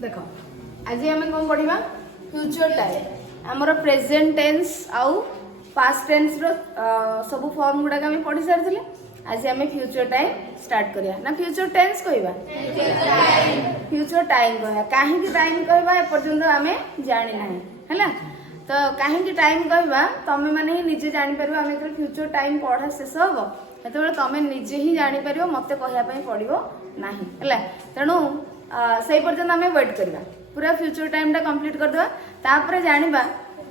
देख आज आम कौन पढ़ा फ्यूचर टाइम आमर प्रेजेंट टेन्स आउ पास्ट टेन्स रो सब फॉर्म गुड़ाक आम पढ़ी सारी आज आम फ्यूचर टाइम स्टार्ट करिया ना फ्यूचर टेन्स कहवा फ्यूचर टाइम कहवा कहीं टाइम कहवा एपर्यंत आम जानी ना है तो कहीं टाइम कहवा तुम मैंने ही निजे जापर आम फ्यूचर टाइम पढ़ा शेष हम जो तुम निजे ही जापर मत कहवाई पड़ो ना है तेणु से पर्यंत आम वेट करवा पूरा फ्यूचर टाइम टा कंप्लीट करदे तापर जानिबा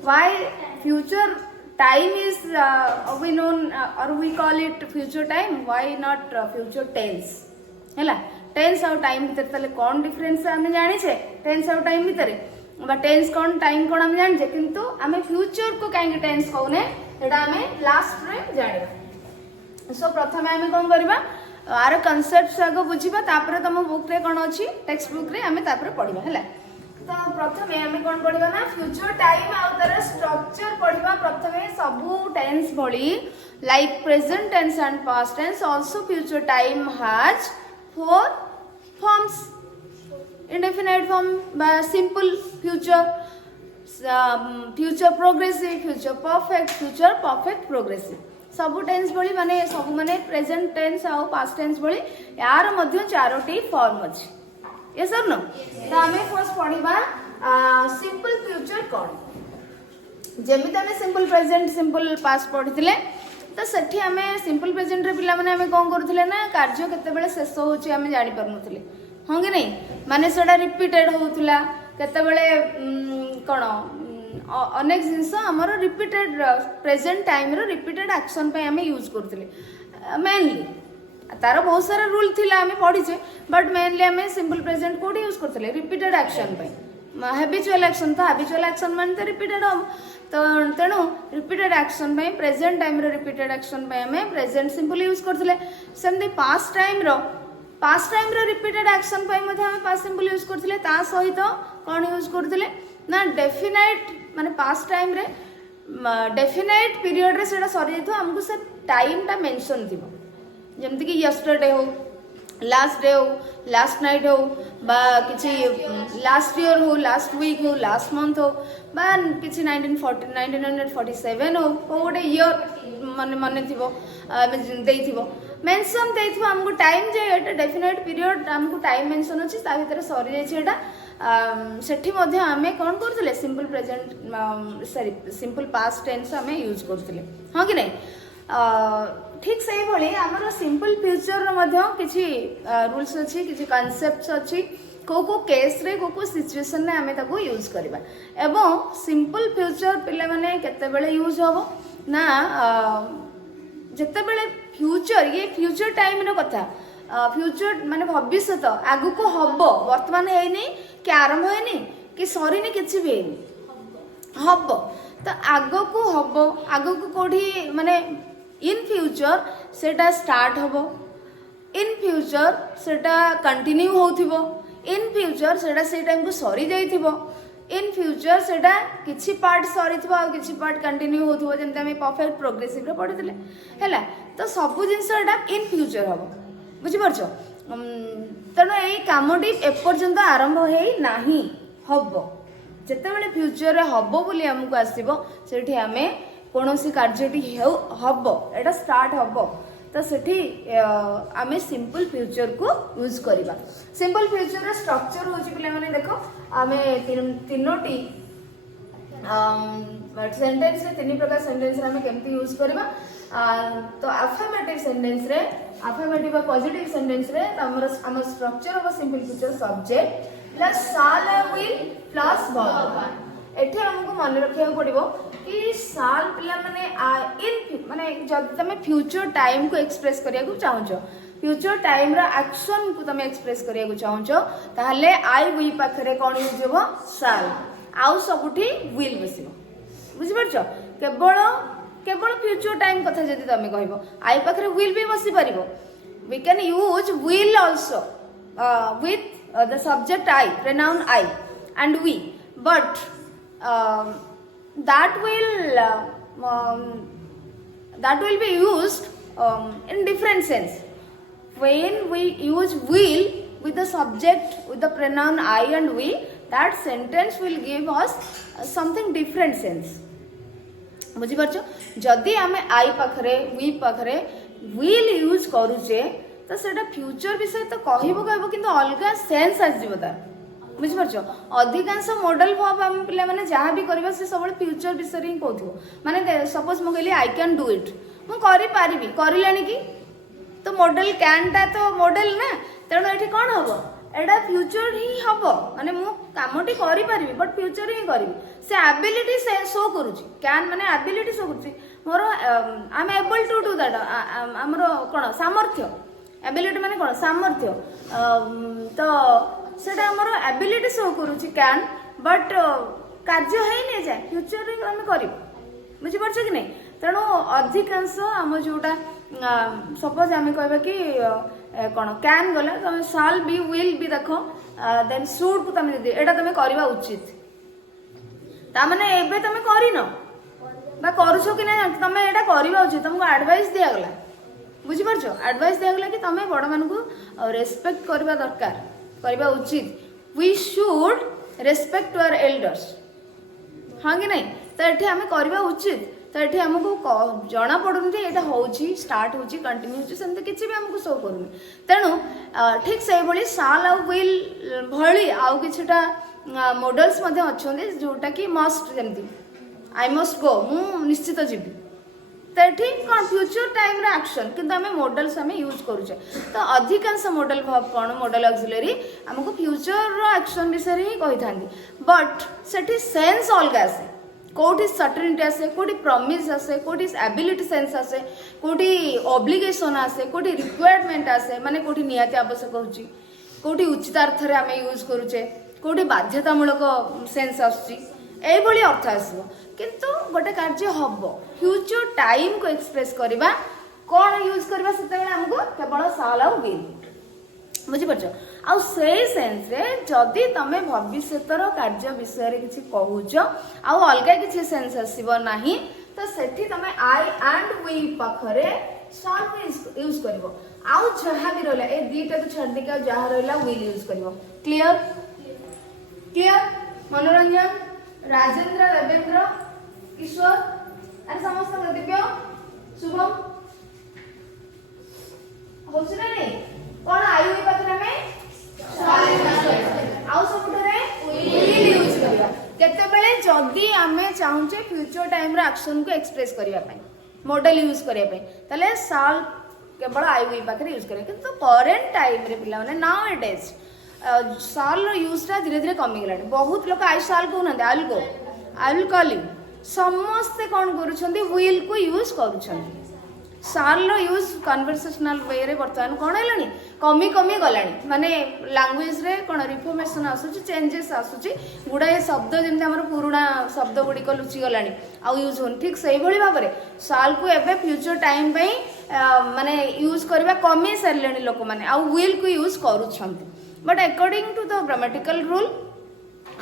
why future time is we known और we call it future time why not future tense हैला टेंस और टाइम भीतर तले कौन डिफरेंस आम जाने टेंस और टाइम भीतर टेंस कौन टाइम कौन आम जाने किंतु आम फ्यूचर को कहीं टेंस कहने आम लास्ट में जाना सो प्रथम आम कौन करवा आर कनसेप्ट आग बुझा तापर तुम बुक रे कौन अच्छी टेक्स्ट बुक रे आम तापर पढ़ा है तो प्रथम आम कौन पढ़ा ना फ्यूचर टाइम आउ तार स्ट्रक्चर पढ़ा प्रथम सबू टेंस भली like present tense and past tense also future time has 4 forms indefinite form simple future future progressive future perfect progressive सबू टेंस भली माने सबू माने प्रेजेंट टेंस आउ पास्ट टेंस भली यार मध्य 4टी फॉर्म अछि यस और नो तो हमें फर्स्ट पढ़िबा सिंपल फ्यूचर कौन जेमिति हमें सिंपल प्रेजेंट सिंपल पास्ट पढ़िथिले तो सेठी हमें सिंपल प्रेजेंट रे पिला माने हमें कोन करथिले ना कार्य केते बेले शेष होची हमें जानि परनुथिले हां कि नहीं माने सेडा रिपीटेड होउथला केते बेले कोन अनेक जिनस आमर रिपीटेड प्रेजेंट टाइम रो रिपीटेड एक्शन पे हमें यूज करथिले मेनली तार बहुत सारा रूल थिला हमें पढ़ीचे बट मेनली हमें सिंपल प्रेजेंट कोडी यूज करथिले रिपीटेड एक्शन पे हैबिचुअल एक्शन तो हैबिचुअल एक्शन मान तो रिपीटेड हम तो तेणु रिपीटेड एक्शन पे प्रेजेंट टाइम रो रिपीटेड एक्शन पे हमें प्रेजेंट सिंपल यूज करथिले सेमती पास्ट टाइम रो रिपीटेड एक्शन पे मध्ये हमें पास्ट सिंपल यूज करथिले ता सहित कोन यूज करथिले ना डेफिनाइट माने पास्ट टाइम रे डेफिनाइट पीरियड रे सेटा सरी जाइथो हमको से टाइम टा मेंशन थिबो जमती कि यस्टरडे हो लास्ट डे हो लास्ट नाइट हो बा किसी लास्ट ईयर हो लास्ट वीक हो लास्ट मंथ हो बा किसी 1947 हो गोटे ईयर मन मन थी मेंशन देथिबो हमको टाइम जे एटा डेफिनेट पीरियड हमको टाइम मेंशन अछि ता भीतर सरी जाय छेटा सेठी मध्ये आमे कोन करथले simple present sorry simple past tense आमे यूज करथले हां कि नहीं ठीक से भली आमर सिंपल फ्यूचर मध्ये किछि रूल्स अछि किछि कांसेप्ट्स अछि को केस रे को सिचुएशन रे आमे ताको यूज करबा एवं सिंपल फ्यूचर पिले माने केते बेले यूज होबो ना जेते बेले फ्यूचर ये फ्यूचर टाइम रो कथा फ्यूचर माने भविष्य आगु को हबो वर्तमान हेनी कि आरंभ हेनी कि सरीनी किछि भी हेनी हबो तो आगो को हबो आगो को कोठी माने इन फ्यूचर सेटा स्टार्ट होबो इन फ्यूचर सेटा कंटिन्यू होथिबो इन फ्यूचर सेटा से टाइम को सरी जाइथिबो इन फ्यूचर सेटा किछि पार्ट सरीथिबो आ किछि पार्ट कंटिन्यू होथिबो जेंते हम परफेक्ट प्रोग्रेसिव रे पढितले हैला तो सब जिंसटा इन फ्यूचर होबो बुझि परछो तनो एई कामटी एपर्यंत आरंभ हेई नाही हबो जेते बेले फ्यूचर रे हबो बोली हमकु आसीबो सेठी हमें कोनोसी कार्यटी हबो एटा स्टार्ट हबो तो सेठी आमे सिंपल फ्यूचर को यूज करबा सिंपल फ्यूचर रे स्ट्रक्चर होची पिले माने देखो आमे तीनोटी सेंटेंस रे तीन प्रकार सेंटेंस रे आमे केमती यूज करबा तो अफर्मेटिव सेंटेंस रे अफर्मेटिव बा पॉजिटिव सेंटेंस रे हमर structure of simple future subject plus shall will plus verb एठे हमको मन रखिया पड़िबो कि साल पिला माने इन माने जब तमे फ्यूचर टाइम को एक्सप्रेस करिया को चाहछो फ्यूचर टाइम रा एक्शन को तमे एक्सप्रेस करिया को चाहछो ताहले आई वी पाखरे कोन यूज होबो साल आउ सबुठी विल बसिबो बुझि परछो केवल फ्यूचर टाइम कथा जदी तमे कहबो आई पाखरे विल भी बसि परिबो we can use will also with the subject I pronoun I and we but that will be used in different sense. When we use will with the subject with the pronoun I and we, that sentence will give us something different sense. बुझी पारछ जदि आमे आई पाखरे we पाखरे will use करूचे तो सेटा future विषय तो कहबो किंतु अलगा सेंस आस जिवो तार बुझी पारछ अधिकांश मॉडल वर्ब हम पिला माने जहां भी करबा से सब फ्यूचर विषय ही कहथो माने सपोज मो कहली आई कैन डू इट मु करि पारिबी करिलानी की तो मॉडल कैन ता तो मॉडल ना तेणु एठी कोन हबो एडा फ्यूचर ही हबो माने मु कामटी करि पारिबी बट फ्यूचर ही करिबी से एबिलिटी से शो करूची कैन माने एबिलिटी शो करूची मोर I am able to do that हमरो कोन सामर्थ्य एबिलिटी माने कोन सामर्थ्य तो सेटा हमरो एबिलिटी शो करूची कैन बट कार्य है नै जाय फ्यूचर रे हम करिबो बुझी परछ कि नै तेणु अधिकांश आम जोटा सपोज आम कहबा कि कौन कैन गला तुम शाल बी विल बी देख देन शुड को तुम दे एटा तुम करबा उचित ता माने एबे तुम करिनो बा करूछो कि नै तुम एटा करबा उचित तुमको एडवाइस दिया गला बुझी परछो एडवाइस दिया गला कि तुम बड़ मान को रेस्पेक्ट करबा दरकार करबा उचित we should respect our elders हां कि नै तो एठी हमें करबा उचित तो ये आमको जना पड़ूनी ये होची स्टार्ट होची कंटिन्यू होची सेमते किछि भी हमको शो करूनी तेणु ठीक से भली साल आ विल भली आउ किछटा मॉडल्स मध्ये अछोंदे जोटा कि मस्ट जेमती आई मस्ट गो मु निश्चित जीवी तो ये कौन फ्यूचर टाइम रे एक्शन किंतु आम मॉडल्स आम यूज करूचे तो अधिकांश मॉडल कौन मॉडल ऑक्सिलरी आमको फ्यूचर एक्शन विषय ही कही था बट सेठी सेंस अलग आसे कोटी सर्टेनिटी आसे कोटी प्रॉमिस आसे कोटी एबिलिटी सेंस आसे कोटी ऑब्लिगेशन आसे कोटी रिक्वायरमेंट आसे माने कोटी नियाती आवश्यक होची कोटी उचितार्थ रे आमे यूज करूचे कोटी बाध्यतामूलक सेंस आसची ए भली अर्थ आसबो किंतु गोटे कार्य हबो फ्यूचर टाइम को एक्सप्रेस करबा कोन यूज करबा सेते बेले हमको केवल साल आ विल बुझी परछ आ से सेंस रे जदि तमे भविष्यतर कार्य विषय रे किछि कहूछ आ अलगा किछि सेंस आसीबो नाही तो सेठी तमे आई एंड वी पाखरे शाल को यूज करबो आ जहा भी रहला ए दीटा तो छड दे के जहा रहला विल यूज करबो क्लियर क्लियर मनोरंजन राजेंद्र रविंद्र ईश्वर अरे समस्त दिव्य शुभम होछ ना नहीं कोन आई हुई पाखरे में आउ सबुठरे विल यूज करबा केते बेले जदी आमे चाहुचे फ्यूचर टाइम रे एक्शन को एक्सप्रेस करिया पई मॉडल यूज करिया पई तले साल केवल आई हुई पाखरे यूज करे किंतु करंट टाइम रे पिला माने नाउ इट इज साल रो यूज ता धीरे धीरे कमी गेलानी बहुत लोग आई साल को नंदे आई विल कॉल यू समस्त कोन करूछंती विल को यूज करूछंती साल रो यूज कन्वर्सेशनल वे रे वर्तमान कोन हेलानी कमी कमी गलानी माने लैंग्वेज रे कोन रिफॉर्मेशन आसुची चेंजेस आसुची गुडाए शब्द जेमते हमर पुराना शब्द गुडी को लुचि गलानी आ यूज होन ठीक सही भली भाबरे साल को एबे फ्यूचर टाइम पई माने यूज करबा कमी सरलेनी लोक माने आ विल को यूज करूछंती but according to the grammatical rule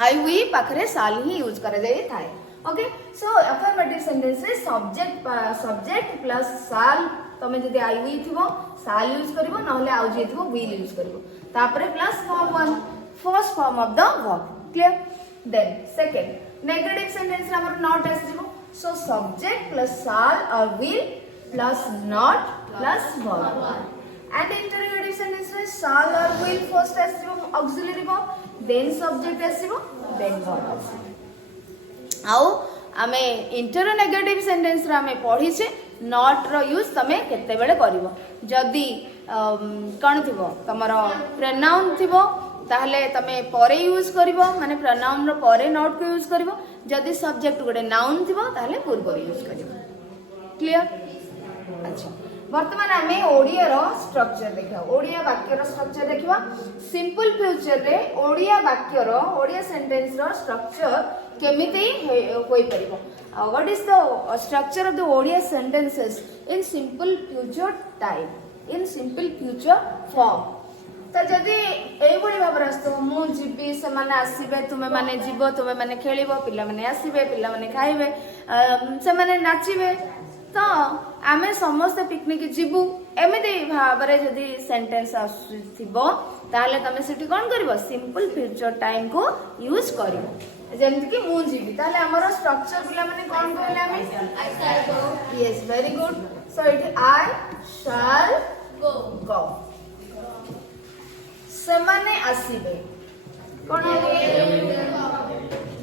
I we पाखरे साल ही यूज करे जाई थाए ओके सो अफर्मेटिव सेंटेंस रे सब्जेक्ट प्लस साल तमे जदी आई वी थिबो साल यूज करबो नहले आउ जे थिबो विल यूज करबो तापरे plus form one first form of the verb clear then second negative sentence रे हमर नॉट आसीबो so subject plus shall or will plus not plus verb and interrogative sentence रे साल और विल फर्स्ट आसीबो auxiliary verb then subject आसीबो then verb आसीबो आउ आमे इंटरोनेगेटिव sentence रे आमे पढ़ी छे नॉट रो यूज तमे केते बेले करिवो जदी कोन थिबो तमरो प्रोनाउन थिबो ताहले तमे परे यूज करिवो माने प्रोनाउन रो परे नॉट को यूज करिवो जदी सब्जेक्ट गोटे नाउन थिबो ताहले पूर्व यूज करिवो क्लियर अच्छा वर्तमान आमे ओडिया रो स्ट्रक्चर देखा ओडिया वाक्य रो स्ट्रक्चर देखिबा सिंपल फ्यूचर रे ओडिया वाक्य रो ओडिया सेंटेंस रो स्ट्रक्चर केमिति होई परिबो what is the structure of the Odia sentences in simple future time in simple future form तो जदी एई बडी भाबर आस्तो मु जीबी से माने आसीबे तुमे माने जीवो तुमे माने खेलिबो पिल्ला माने आसीबे पिल्ला माने खाइबे से माने नाचिबे तो आमे समस्त पिकनिक जीवु एमती भाव में जदि सेंटेंस आसुथिबो ताहले तमे सेठी कोन करबो सिंपल फ्यूचर टाइम को यूज करबो जेमति कि मु जीबी ताहले हमर स्ट्रक्चर पिला माने कोन कहले हमें yes very good so it I shall go सेमाने आसीबे कोन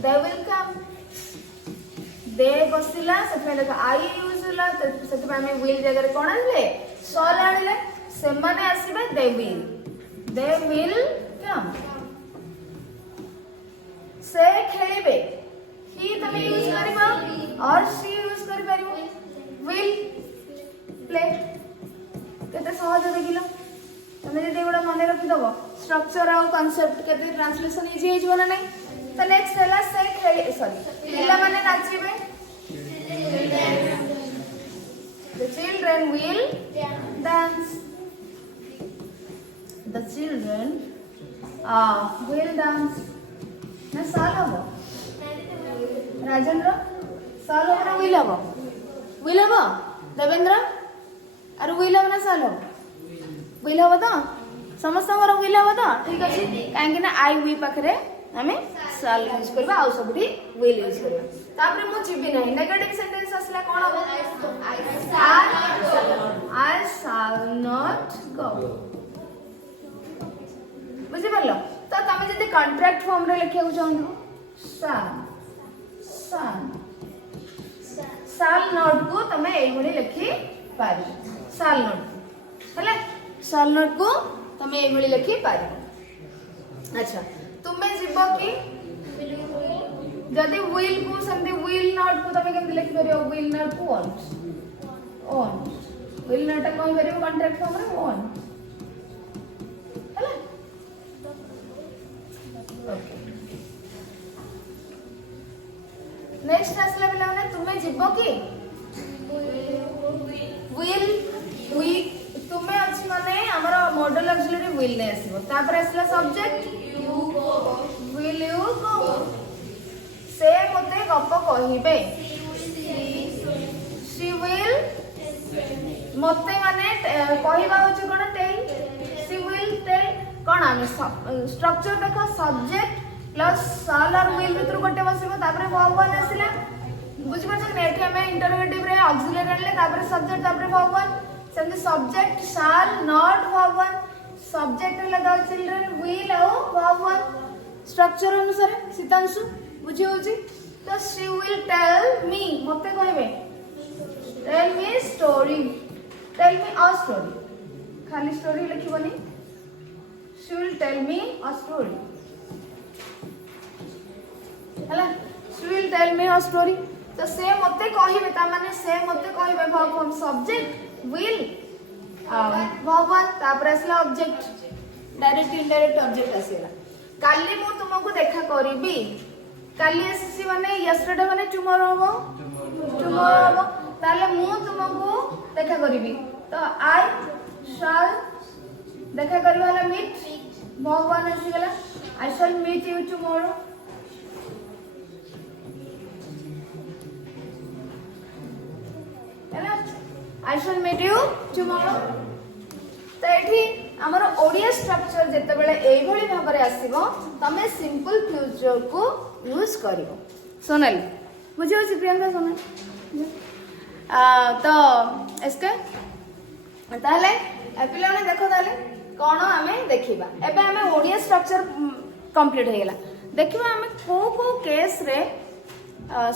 दे विल कम दे बसिला सेठे देखो आई यूज होला सेठे में विल जगह कोन आले शैल आले सेमाने आसीबे दे will come से खेलिबे ही तमे यूज करबा और सी यूज कर परिबो will play केते सहज देखिला तमे जे एगुडा मने रखि दबो स्ट्रक्चर और कांसेप्ट केते ट्रांसलेशन इजी हे जबो ना नहीं तो नेक्स्ट हैला से खेली सॉरी पिला माने नाचिबे the children will dance the children will dance ना साल हबो राजेंद्र साल हबो ना will हबो देवेंद्र अरे will हबो ना साल हबो will हबो तो समस्त हमर will हबो तो ठीक अछि काहे कि ना आई वी पाखरे हमें साल यूज करबा आ सबडी will यूज करबा तापरे मु जिबि नाही नेगेटिव सेंटेंस असला कोन हबो I shall not go बुझे परलो तो तमे जदि कॉन्ट्रैक्ट फॉर्म रे लिखिया चाहू साल नोट को तमे एई भली लिखि पारी साल नोट हला साल नोट को तमे एई भली लिखि पारी अच्छा तुमे जीवो कि जदि विल को संदे विल नॉट को तमे केम लिखि परियो विल नॉट को ऑन विल नॉट कोन करियो कॉन्ट्रैक्ट फॉर्म रे ऑन हला ओके नेक्स्ट आसला बिला माने तुमे जीवो कि विल वी तुमे अछि माने हमर मॉडल ऑक्सिलरी विल ने आसीबो तापर आसला subject you go will you go से मते गप कहिबे शी विल मते माने कहिबा होछ कोन टेल शी विल टेल कोन आमे स्ट्रक्चर देखो सब्जेक्ट प्लस शाल और विल भीतर गोटे बसिबो तापर वर्ब वन आसिला बुझि परछ ने एठी हमें इंटरोगेटिव रे ऑक्सिलरी आनले तापर सब्जेक्ट तापर verb one same subject shall not verb one subject हला द चिल्ड्रन विल और वर्ब वन स्ट्रक्चर अनुसार सितांशु बुझि होची तो शी विल टेल मी मते कहबे tell me story tell me a story खाली स्टोरी लिखिबनी she will tell me a story हला she will tell me a story तो से मते कहिबे ता माने से मते कहिबे verb subject will verb one तापर असला ऑब्जेक्ट डायरेक्ट इनडायरेक्ट ऑब्जेक्ट आसेला काली मु तुमको देखा करिबी काली आसी माने यस्टरडे माने टुमारो हो टुमारो हो ताले मु तुमको देखा करिबी तो आई शैल देखा करबा वाला मीट वर्ब वन आसी गला I shall meet you tomorrow I shall meet you tomorrow तो एठी हमर ओडिया स्ट्रक्चर जते बेले एई भली भाबरे आसीबो तमे सिंपल फ्यूचर को यूज करिवो सोनाली बुझियो छी प्रियंका सोनाली तो इसके ताले पिला ने देखो ताले कोन हमें देखिबा एबे हमें ओडिया स्ट्रक्चर कंप्लीट हे गेला देखिबा हमें को केस रे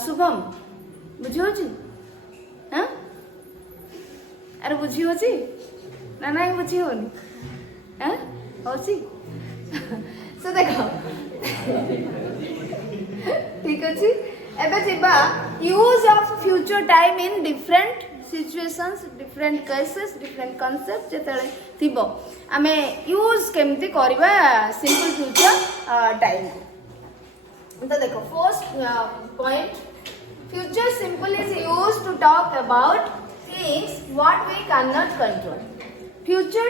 शुभम बुझियो छी हां अरे बुझी होची ना ना बुझी होनी हैं होची सो देखो ठीक अछि एबे जिबा use of future time in different situations different cases different concept जेतले थिबो आमे यूज केमती करबा सिंपल फ्यूचर टाइम तो देखो first point future simple is used to talk about things what we cannot control future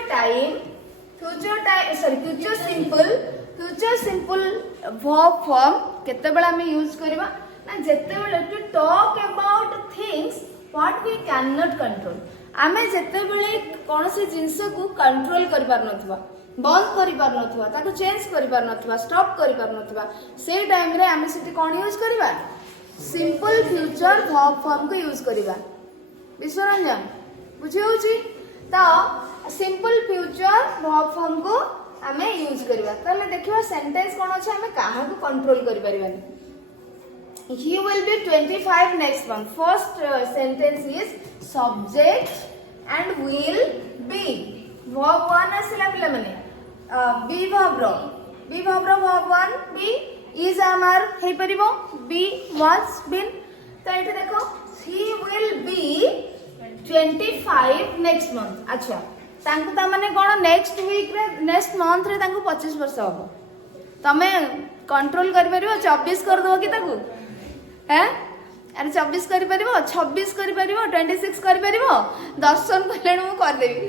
simple verb form केते बेला हम use करबा ना जेते बेला to talk about things what we cannot control आमे जेते बेले कोनोसी जिंस को कंट्रोल करि पार नथवा बंद करि पार नथवा ताको चेंज करि पार नथवा स्टॉप करि पार नथवा से टाइम रे आमे सेठी कोन यूज करबा सिंपल फ्यूचर वर्ब फॉर्म को यूज करबा विश्वरंजन बुझी होची तो सिंपल फ्यूचर वर्ब फॉर्म को आमे यूज करबा तले देखिबा सेंटेंस कोन अछि आमे काहा को कंट्रोल करि परबानी He will be 25 next month. First sentence is subject and will be. Verb 1 asila pila mane. Be verb ro. Be verb ro verb 1 be is amar hey paribo. Be was been. तो ये देखो he will be 25 next month. अच्छा. तांको ता माने कोन next week रे next month रे तांको 25 वर्ष होबो. तमे कंट्रोल कर परिबो 24 कर दो कि ताको है अरे 24 करि परिबो 26 करि परिबो 26 करि परिबो दर्शन कलेण मु कर देबी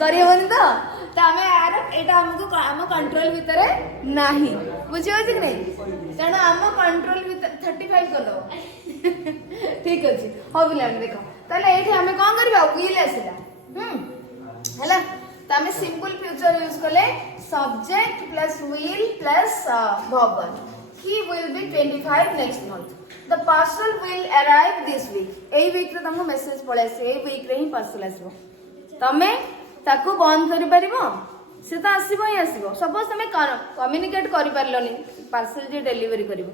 करियबनी तो आमे यार एटा हमको हम कंट्रोल भितरे नाही बुझियो कि नहीं तेणु हम कंट्रोल भितर 35 कर दो ठीक अछि हो बिलान देखो ताले एठी हमें कोन करबा विल आसीला हैला त हमें सिंपल फ्यूचर यूज करले subject plus will plus verb He will be 25 next month. The parcel will arrive this week. एई वीक रे तमको मेसेज पळे से एई वीक रे ही पार्सल आसीबो तमे ताको बंद करि परिबो से त आसीबो ही आसीबो सपोज तमे कम्युनिकेट करि परलोनी पार्सल जे डिलीवरी करिवो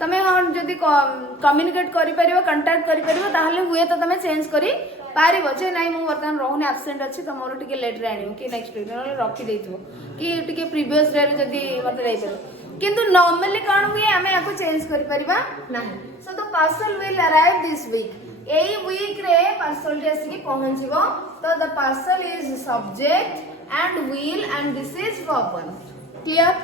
तमे हम जदी कम्युनिकेट करि परिबो कांटेक्ट करि परिबो ताहले हुए तो तमे चेंज करि पारिबो जे नाही मु वर्तमान रहने एब्सेंट अछि त मोर टिके लेट रे आनिबो कि नेक्स्ट वीक रे रखि देइथबो कि टिके प्रीवियस डे रे जदी मते देइ परबो किंतु नॉर्मली कौन हुए आमे याको चेंज करि परिबा नाही so the parcel will arrive this week एई वीक रे पार्सल जे आसी पहुंचबो तो the parcel is subject and will and this is verb 1 clear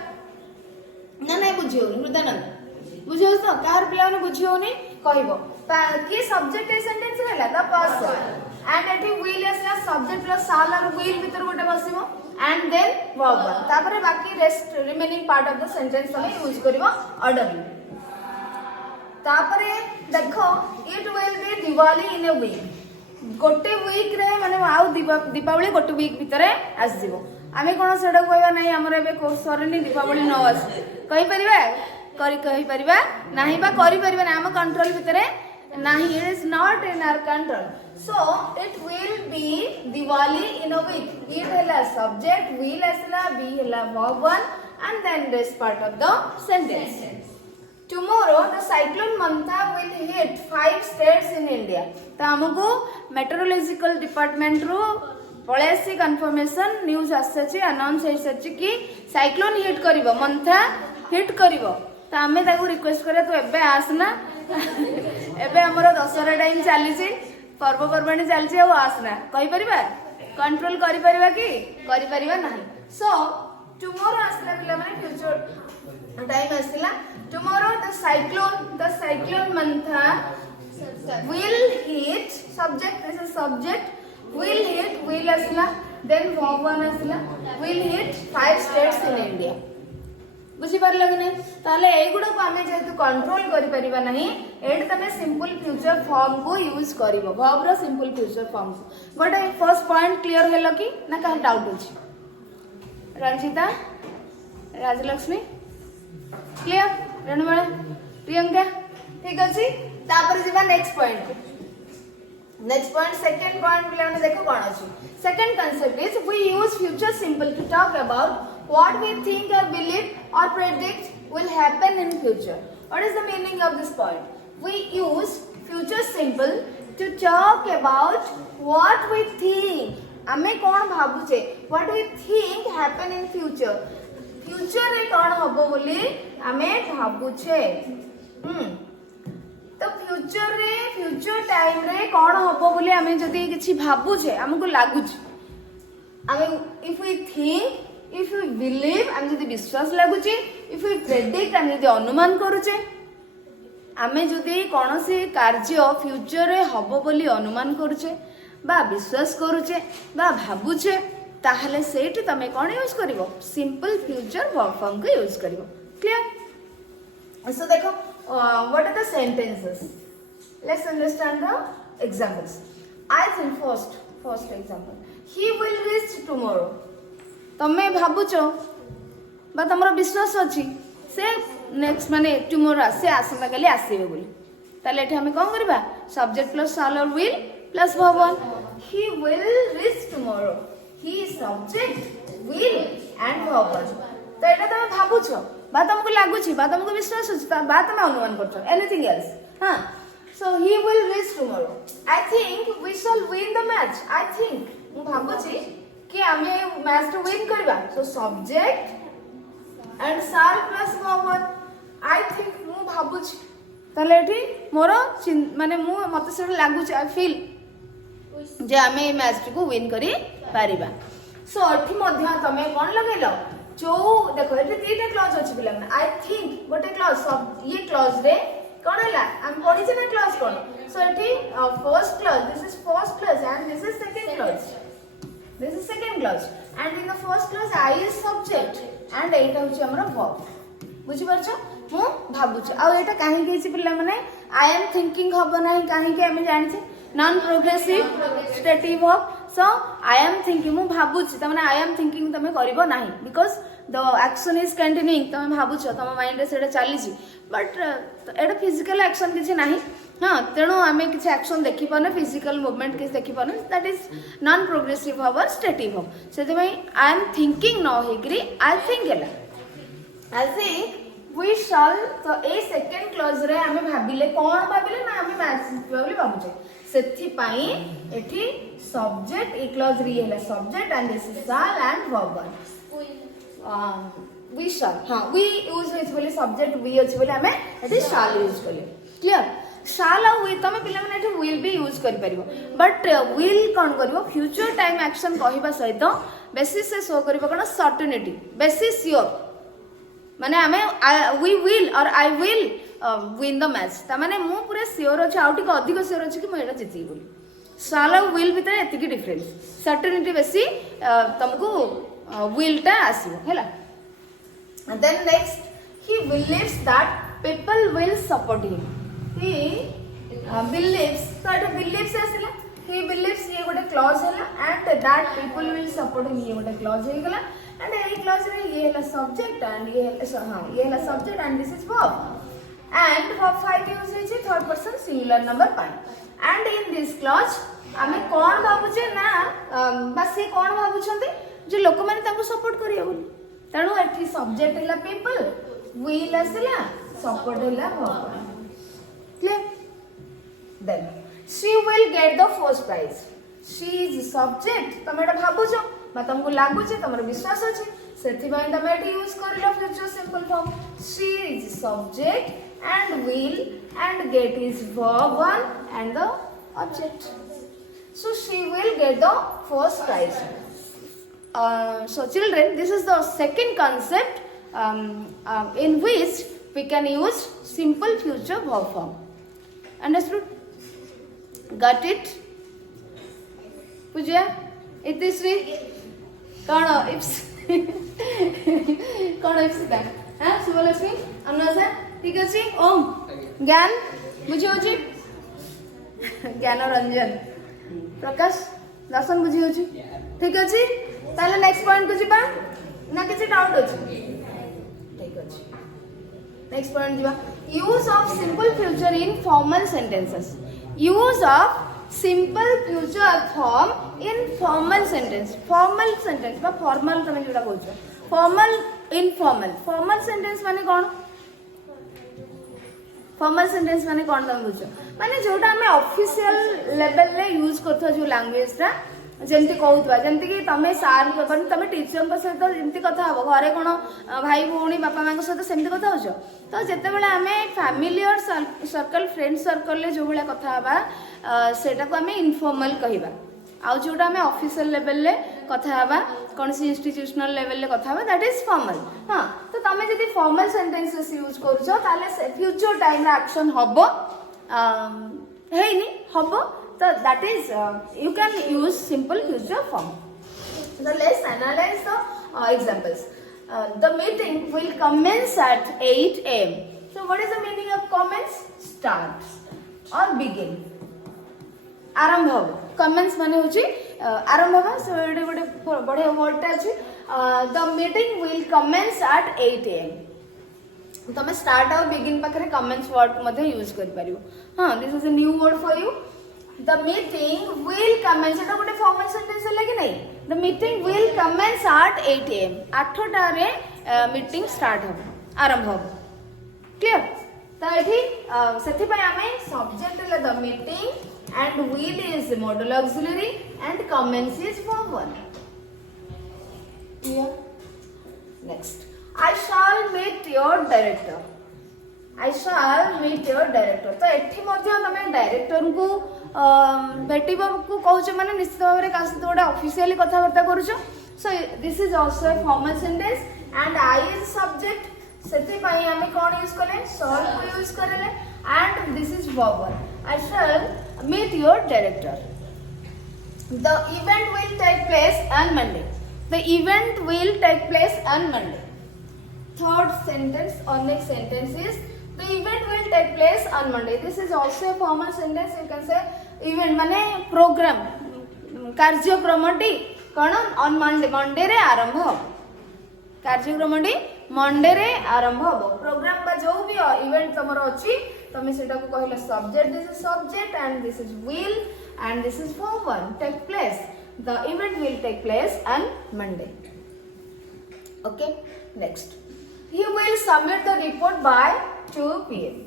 ना नहीं बुझियो हृदयानंद बुझियो तो कार पिला ने बुझियो नि कहबो कि सब्जेक्ट ए सेंटेंस हैला the parcel and eighty will असला subject plus shall or will भीतर गोटे बसिबो and then verb 1 तापरे बाकी rest remaining part of the sentence तमे यूज करबो ऑर्डर तापरे देखो it will be Diwali in a week गोटे वीक रे माने आउ दीपावली गोटे वीक भीतर आस जीवो आमे कोन सेडा कहबा नै हमर एबे कोर्स सरनी दीपावली न आस कहि परिबा कहि परिबा नाही बा करि परिबा ना हम कंट्रोल भीतर नाही it is not in our control so it will be Diwali in a week it hela subject will asla be hela verb 1 and then rest part of the sentence tomorrow the cyclone Mantha will hit 5 states in India तो हमको meteorological department रो पळेसी confirmation news आसछि announce हे सछि कि cyclone hit करिवो मंथा hit करिवो तो हमें ताको request करे तो एबे आसना एबे हमरो दशहरा टाइम चली छी पर्वपर्वाणी चलछि आ आसना कहि परिबा कंट्रोल करि परिबा कि करि परिबा नाही सो टुमारो आसला पिला माने फ्यूचर टाइम आसला tomorrow the cyclone Montha will hit subject this is subject will hit will asla then verb 1 asla will hit 5 states in India बुझी पारलो कि नहीं ताले ए गुडा को हमें जेतु कंट्रोल करि परिबा नहीं एड तमे सिंपल फ्यूचर फॉर्म को यूज करिवो वर्ब रो simple future form but first point clear हेलो कि ना का डाउट अछि रंजिता राजलक्ष्मी क्लियर रणवाला प्रियंका ठीक अछि तापर जिबा नेक्स्ट पॉइंट सेकंड पॉइंट पिला ने देखो कोन अछि second concept is we use future simple to talk about what we think or believe or predict will happen in future what is the meaning of this point we use future simple to talk about what we think ame kon bhabuche what we think happen in future re kon hobo boli ame bhabuche तो future time रे कौन होबो बोले हमें जदी किछि भाबुछे हमको लागुछ हमें if we think if we believe हम जदी विश्वास लागुछे इफ वी प्रेडिक्ट हम जदी अनुमान करूछे हमें जदी कोनोसी कार्य फ्यूचर रे होबो बोली अनुमान करूछे बा विश्वास करूछे बा भाबुछे ताहले सेठी तमे कोन यूज करिवो सिंपल फ्यूचर वर्ब फॉर्म को यूज करिवो क्लियर सो देखो what are the sentences let's understand the examples. I think first example, he will reach tomorrow. तमे भाबुचो बा तमरो विश्वास अछि से नेक्स्ट माने टुमोरो से आसंता काली आसीबे बोली ताले एठी हमें कोन करबा सब्जेक्ट प्लस शाल और will plus verb 1. He will reach tomorrow. He is subject, will and verb 1. तो एटा तमे भाबुचो बा तुमको लागुची बा तुमको विश्वास अछि बा तमे अनुमान करछो एनीथिंग एल्स. हां, so he will reach tomorrow. I think we shall win the match. I think मु भाबुची कि आमे मैच तो विन करबा. So subject and shall plus verb 1. I think मु भाबुची ताले एठी मोर माने मु मते सेटा लागुची आई फील जे आमे मैच को विन करी पारिबा. सो एठी मध्ये तमे कोन लगैलो जो देखो एठी तीटा क्लॉज अछि पिला माने आई थिंक गोटे क्लॉज सब ये क्लॉज रे कोन हला हम पढि छै ना क्लॉज कोन. सो एठी first clause this is first clause and this is second clause. This is second clause and in the first clause I is subject and एटा होची हमरा verb. बुझि परछ मु भाबुछ आ एटा काहे केछि पिल्ला माने I am thinking हबो नाही काहे के हम जानि छै non progressive stative verb. So I am thinking मु भाबुछ त माने I am thinking तमे करबो नाही because the action is continuing. तमे भाबुछ तम माइंड रे सेटा चाली छी बट एटा फिजिकल एक्शन किछि नाही. हाँ तेणु आम किसी एक्शन देखी पाने फिजिकल मूवमेंट किसी देखी पाने that is non progressive verb और स्टेटिव वर्ब. से आई एम थिंकिंग न होकरी आई थिंक है आई थिंक वी शैल. तो ए सेकंड क्लॉज रे आम भाबिले कोन भाबिले ना आम मैच जितबा बोली भाबुचे सेथि पई एठी सब्जेक्ट ए क्लॉज री है subject and this is shall and verb 1. We shall हां वी यूज होइछ बोली सब्जेक्ट वी अछि बोली आम एठी शैल यूज करले. क्लियर. शाल और विल तमे पिला माने विल भी यूज करि परिबो बट विल कोन करबो फ्यूचर टाइम एक्शन कहिबा सहित बेसिस से शो करबो कोन सर्टेनिटी बेसिस श्योर माने हमें वी विल और I will win the match ता माने मु पूरा श्योर अछि आउटी को अधिक श्योर अछि कि म एटा जिति बोली. शाल और विल भीतर एति की डिफरेंस सर्टेनिटी बेसी तुमको विल टा आसीबो हैला. Then next he believes that people will support him. He believes so it believes asila he believes ये गोटे clause हैला and that people will support him ये गोटे clause हे गला and ये clause रे ये हैला subject and ये हां ये हैला subject and this is verb and verb 5 use हे छै third person singular number pi. and in this clause आमे कोन भाबुचे ना बस ये कोन भाबुछंती जे लोक माने ताको सपोर्ट करियो बोली. तणो एठी सब्जेक्ट हैला people will asila support हैला verb. Clear? Then she will get the first prize. She is subject. तमे एटा भाबुछो बा तुमको लागुछे तमर विश्वास अछि सेथि पय तमे एटा यूज करलो future simple form. She is subject and will and get is verb 1 and the object. So she will get the first prize. So children, this is the second concept in which we can use simple future verb form. Understood? Got it? Pujya? Itisri? Kono ips? Kono ips ta? Ha? Subhalakshmi? Anasa? ठीक अछि? ओम? ज्ञान? बुझी होछि? ज्ञान रंजन? प्रकाश? दर्शन बुझी होछि? ठीक अछि? ताले नेक्स्ट पॉइंट को जिबा? ना किछि डाउट अछि? ठीक अछि. Next point jiba use of simple future in formal sentences. Use of simple future form in formal sentence. Formal sentence ba formal तमे जोटा बोलछो formal informal. Formal sentence माने कोन formal sentence माने कोन तमे बोलछो माने जोटा हमें ऑफिशियल लेवल ले यूज करथो जो लैंग्वेज रा जेमती कहूथबा जेमती कि तमे सार तमे टीचर को सहित जेमती कथा हबो घरे कोन भाई भौणी बापा मां को सहित सेमती कथा होछो तो जेते बेला हमें फैमिली और सर्कल फ्रेंड सर्कल ले जो बेला कथा हबा सेटा को हमें इनफॉर्मल कहिबा आ जोटा हमें ऑफिशियल लेवल ले कथा हबा कोन सी इंस्टीट्यूशनल लेवल ले कथा हबा दैट इज फॉर्मल. हां तो तमे जदी फॉर्मल सेंटेंसेस यूज करछो ताले फ्यूचर टाइम रा एक्शन हबो हेनी हबो. So that is you can use simple future form. So let's analyze the examples. The meeting will commence at 8 a.m. So what is the meaning of commence? Start or begin. आरंभ हम commence माने होची आरंभ हम सो एडे गोटे बढ़िया word अछि the meeting will commence at 8 am तमे स्टार्ट और बिगिन पाखरे कमेंट्स वर्ड मध्ये यूज कर परियो हां this is a new word for you the meeting will commence एटा गोटे फॉर्मल सेंटेंस है कि नहीं the meeting will commence at 8 am 8टा रे मीटिंग स्टार्ट हो आरंभ हो क्लियर तो एठी सेथि पय आमे सब्जेक्ट ले the meeting and will is modal auxiliary and commence is verb 1 clear next I shall meet your director. I shall meet your director. तो एठी मध्ये तमे डायरेक्टर को भेटिबा को कहउछ माने निश्चित भाव रे कासे तो गोटे ऑफिशियली कथा वार्ता करूछ so this is also a formal sentence and I is subject सेति पई हमें कोन यूज करले shall को यूज करले and this is verb I shall meet your director. The event will take place on Monday. The event will take place on Monday. Third sentence or next sentence is the event will take place on Monday. This is also a formal sentence. You can say event माने program कार्यक्रमटी कौन on Monday Monday रे आरंभ हो कार्यक्रमटी Monday रे आरंभ हो programme बा जो भी इवेंट तमरो अछि तमे सेटा को कहले subject this is subject and this is will and this is verb 1 take place. The event will take place on Monday. Okay, next. He will submit the report by 2 p.m.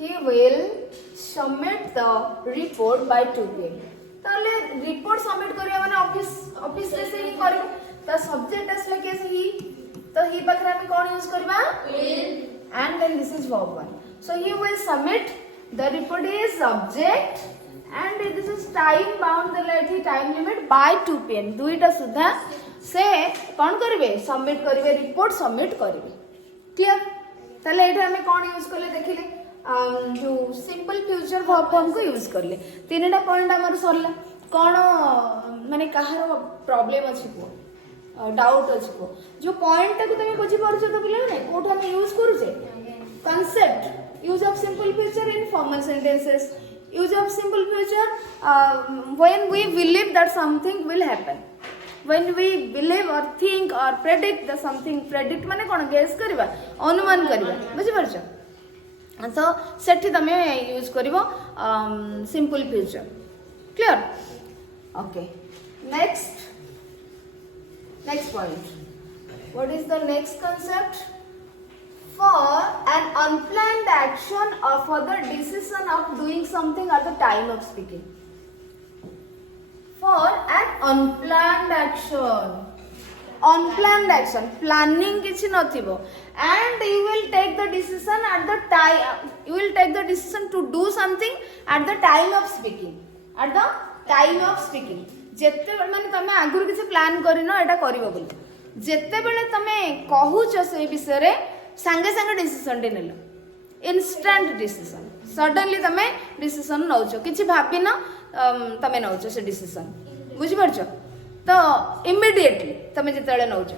He will submit the report by 2 p.m. ताले report submit करिया माने office रे से ही करियो त subject असले के से ही तो ही बकरा में कोन यूज करबा will and then this is verb 1. So he will submit the report is subject and this is time bound the time limit by 2 p.m. दुईटा सुधा से कौन करेंगे सबमिट करेंगे रिपोर्ट सबमिट करेंगे क्लियर ताले एटा हमें कौन यूज करले देखिले जो सिंपल फ्यूचर वर्ब फॉर्म को यूज करले तीनटा पॉइंट हमर सरला कौन माने कहार प्रॉब्लम अछि को डाउट अछि को जो पॉइंट को तुम बुझी पारछ तो पिला नै कोठ हम यूज करू छे concept use of simple future in formal sentences use of simple future when we believe that something will happen when we believe or think or predict the something predict माने कोन गेस करबा अनुमान करबा बुझि परछ तो सेठी तमे use करबो simple future clear okay next point what is the next concept for an unplanned action or for the decision of doing something at the time of speaking for an unplanned action planning किछि नथिबो and you will take the decision at the time you will take the decision to do something at the time of speaking जेते माने तमे आगुर किछि plan करिनो एटा करिवो बोली जेते बेले तमे कहूछ से विषय रे संगे संगे डिसीजन दे नेलो इंस्टेंट डिसीजन सडनली तमे डिसीजन नौछ किछि भाबिनो तमे नौछ से डिसीजन बुझि परछ तो इमीडिएटली तमे जेतेले नौछ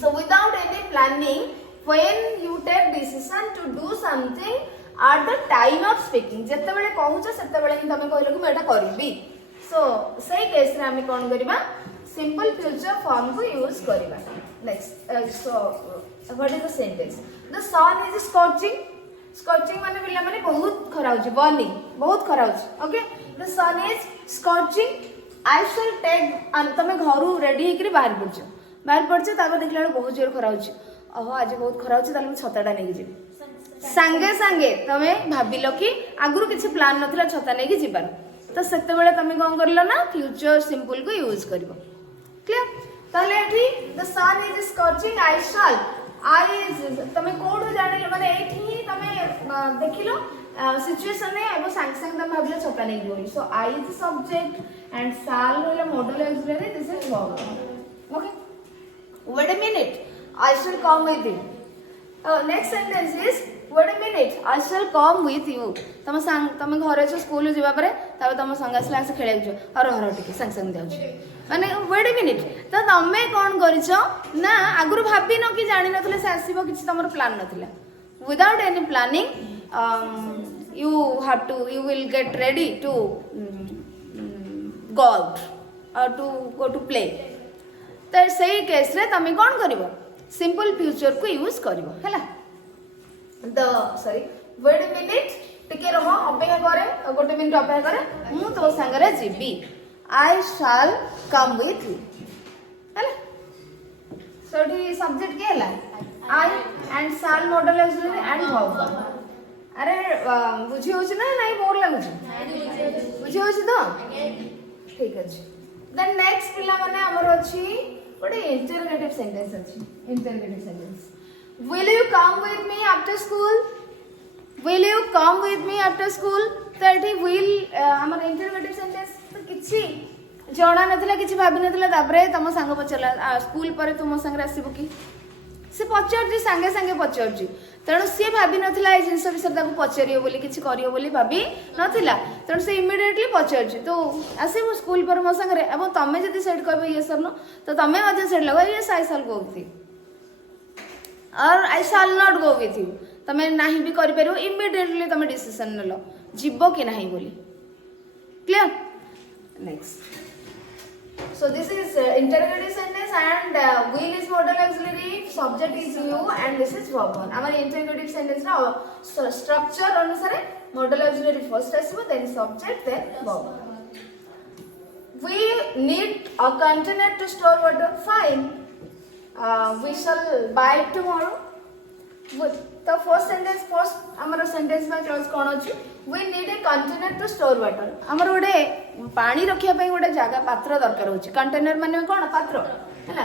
so without any planning when you take decision to do something at the time of speaking जेते बेले कहूछ सेते बेले तमे कहलो कि एटा करबी सो सेही केस रे हम कोन करबा सिंपल फ्यूचर फॉर्म को यूज करबा next so what is the sentence the sun is scorching माने बिल्ला माने बहुत खरा होची बर्निंग बहुत खरा होची okay the sun is scorching I shall take तमे घरु रेडी हेकरी बाहर पड़छ ताको देखला बहुत जोर खरा होची ओहो आज बहुत खरा होची ताले मैं छताटा नेकी जेबी संगे संगे तमे भाबिलो कि आगुरु किछि प्लान नथिला छता नेकी जिबार तो सेते बेले तमे कोन करलो ना फ्यूचर सिंपल को यूज करबो क्लियर ताले एठी the sun is scorching I shall I is तमे कोड जाने माने एठी तमे देखिलो सिचुएशन ने एबो संग संग तमे भाबिलो छता नेकी बोली so I is subject and shall होले modal auxiliary this is verb okay wait a minute I shall come with you. Next sentence is wait a minute. I shall come with you. तम घरे जो school जीवा परे तब तम संग आसला से खेले जो हर हर टिके संग संग जाउछ माने wait a minute तो तमे कोन करिछो ना आगुरु भाबी न कि जानि नथले से आसीबो किछि तमर plan नथिला without any planning you will get ready to go out or to go to play. तो सही केस रे तमे कौन करिवो सिंपल फ्यूचर को यूज करिवो हैला the sorry wait a minute टिके रहो अपेक्षा करे गोटे मिनिट अपेक्षा करे मु तो संगरे जीबी I shall come with you हैला सोडी सब्जेक्ट के हैला I and shall modal auxiliary and verb अरे बुझी होछ ना नहीं बोर लागु बुझी होछ तो ठीक अछि देन नेक्स्ट पिला माने हमर अछि गोटे इंटरोगेटिव सेंटेंस अछि interrogative sentence will you come with me after school will you come with me after school तो एठी विल हमर इंटरोगेटिव सेंटेंस तो किछि जणा नथिला किछि भाबि नथिला तापरे तम संग पचला स्कूल पर तुम संग आसीबो कि से पचारजी सांगे सांगे पचारजी तेणु सी भाभी नथिला ए जिनस विषय ताको पचारियो बोली किछि करियो बोली भाभी नथिला तेणु से इमिडिएटली पचारजी तो आसीबो स्कूल पर मो संगे अब तमे जदी सेट कहबे ये सर नो तो तमे मध्य सेट लगो ये आई शैल गो विथ और I shall not go with you तमे नाही भी करि परियो इमिडिएटली तमे डिसीजन नलो जिवो कि नाही बोली clear next So this is interrogative sentence and will is modal auxiliary, subject is you and this is verb one. Our interrogative sentence na structure anusare modal auxiliary first asibo then subject then verb. We need a container to store water. Fine. We shall buy it tomorrow. The first sentence first amara sentence ma clause kon अछि we need a container to store water. amara गोटे पानी रखिया पई गोटे जागा पात्र दरकार होछि कंटेनर माने कोन पात्र हैला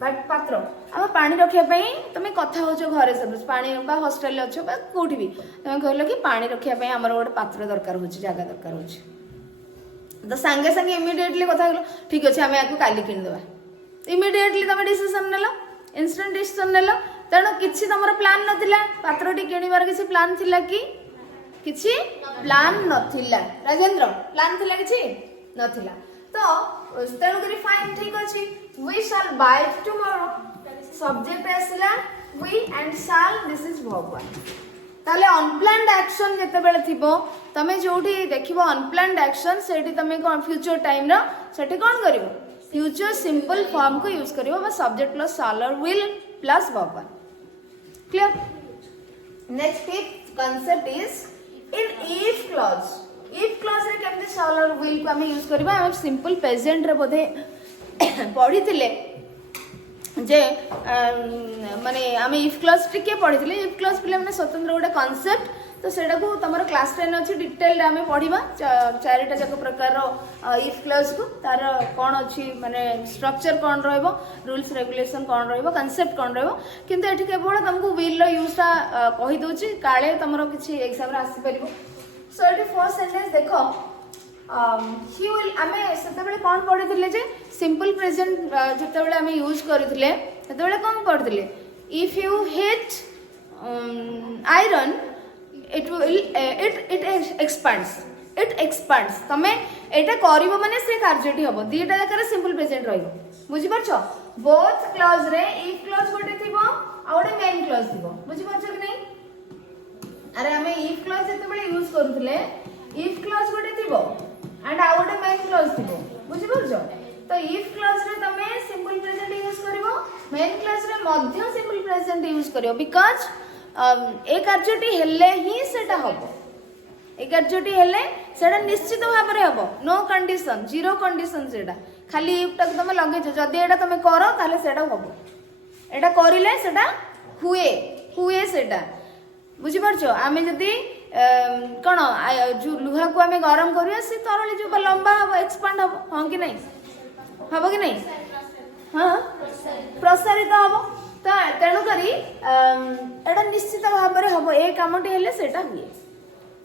बट पात्र हम पानी रखिया पई तमे कथा होछो घरे सब पानी बा हॉस्टल ले अछो बा कोठी भी तमे कहलो कि पानी रखिया पई हमर गोटे पात्र दरकार होछि जागा दरकार होछि तो संगे संगे इमीडिएटली कथा कहलो ठीक अछि हमें आकु काली किन देबा इमीडिएटली तमे डिसीजन नेलो इंस्टेंट डिसीजन नेलो तेणु किसी तुम प्लान नथिला पात्रटी किणवार किसी प्लान थिला कि किसी प्लान नथिला राजेंद्र प्लान थिला किसी नथिला तो तेणु करी फाइन ठीक अछि we shall buy tomorrow subject आसला we and shall this is verb one ताले अनप्लान्ड एक्शन जते बेले थिबो तमे जोठी देखिबो अनप्लान्ड एक्शन सेठी तमे कोन फ्यूचर टाइम रो सेठी कोन करिवो फ्यूचर सिंपल फॉर्म को यूज करिवो बस सब्जेक्ट प्लस शैल और will plus verb one clear next fifth concept is in if clause रे केमते shall और will को हम यूज करबा हम सिंपल प्रेजेंट रे बोधे पढी थिले जे माने हम if clause टिके पढी थिले if clause पिले माने स्वतंत्र गोटे कांसेप्ट तो सेटा को तमरो क्लास 10 अछि डिटेल रे हमें पढिबा चारिटा जक प्रकार रो if clause को तार कोन अछि माने स्ट्रक्चर कोन रहइबो रूल्स रेगुलेशन कोन रहइबो कांसेप्ट कोन रहइबो किंतु एठी केवल तुमको will रो यूज ता कहि दोछि काले तमरो किछि एग्जाम रे आसी परिबो सो एठी फर्स्ट सेंटेंस देखो ही विल हमें सेते बेले कोन पढि थिले जे सिंपल प्रेजेंट जते बेले हमें यूज करिथिले सेते बेले कोन पढिथिले if you hit iron it will it expands तमे एटा करिवो माने से कार्यटी हबो दीटा जकर सिंपल प्रेजेंट रहिबो बुझि परछो बोथ क्लॉज रे इफ क्लॉज गोटे थिबो आ गोटे मेन क्लॉज थिबो बुझि परछो कि नहीं अरे हमें इफ क्लॉज जते बेले यूज करूथले इफ क्लॉज गोटे थिबो एंड आ गोटे मेन क्लॉज थिबो बुझि परछो तो इफ क्लॉज रे तमे सिंपल प्रेजेंट यूज करिवो मेन क्लॉज रे मध्य सिंपल प्रेजेंट यूज करिवो बिकॉज़ ए कार्यटी हेले ही सेटा हबो ए कार्यटी हेले सेटा निश्चित भाव रे हबो नो कंडीशन जीरो कंडीशन सेटा खाली इफ तक तमे लगे जदी एटा तमे करो ताले सेटा हबो एटा करिले सेटा हुए सेटा बुझि परछो आमे जदी कोन जो लुहा को आमे गरम करिया से तरली जो लंबा हबो एक्सपांड हबो हां कि नहीं हां प्रसारित हबो तो तेणु करी एटा निश्चित भाव में हम ए कामटी हेले सेटा हुए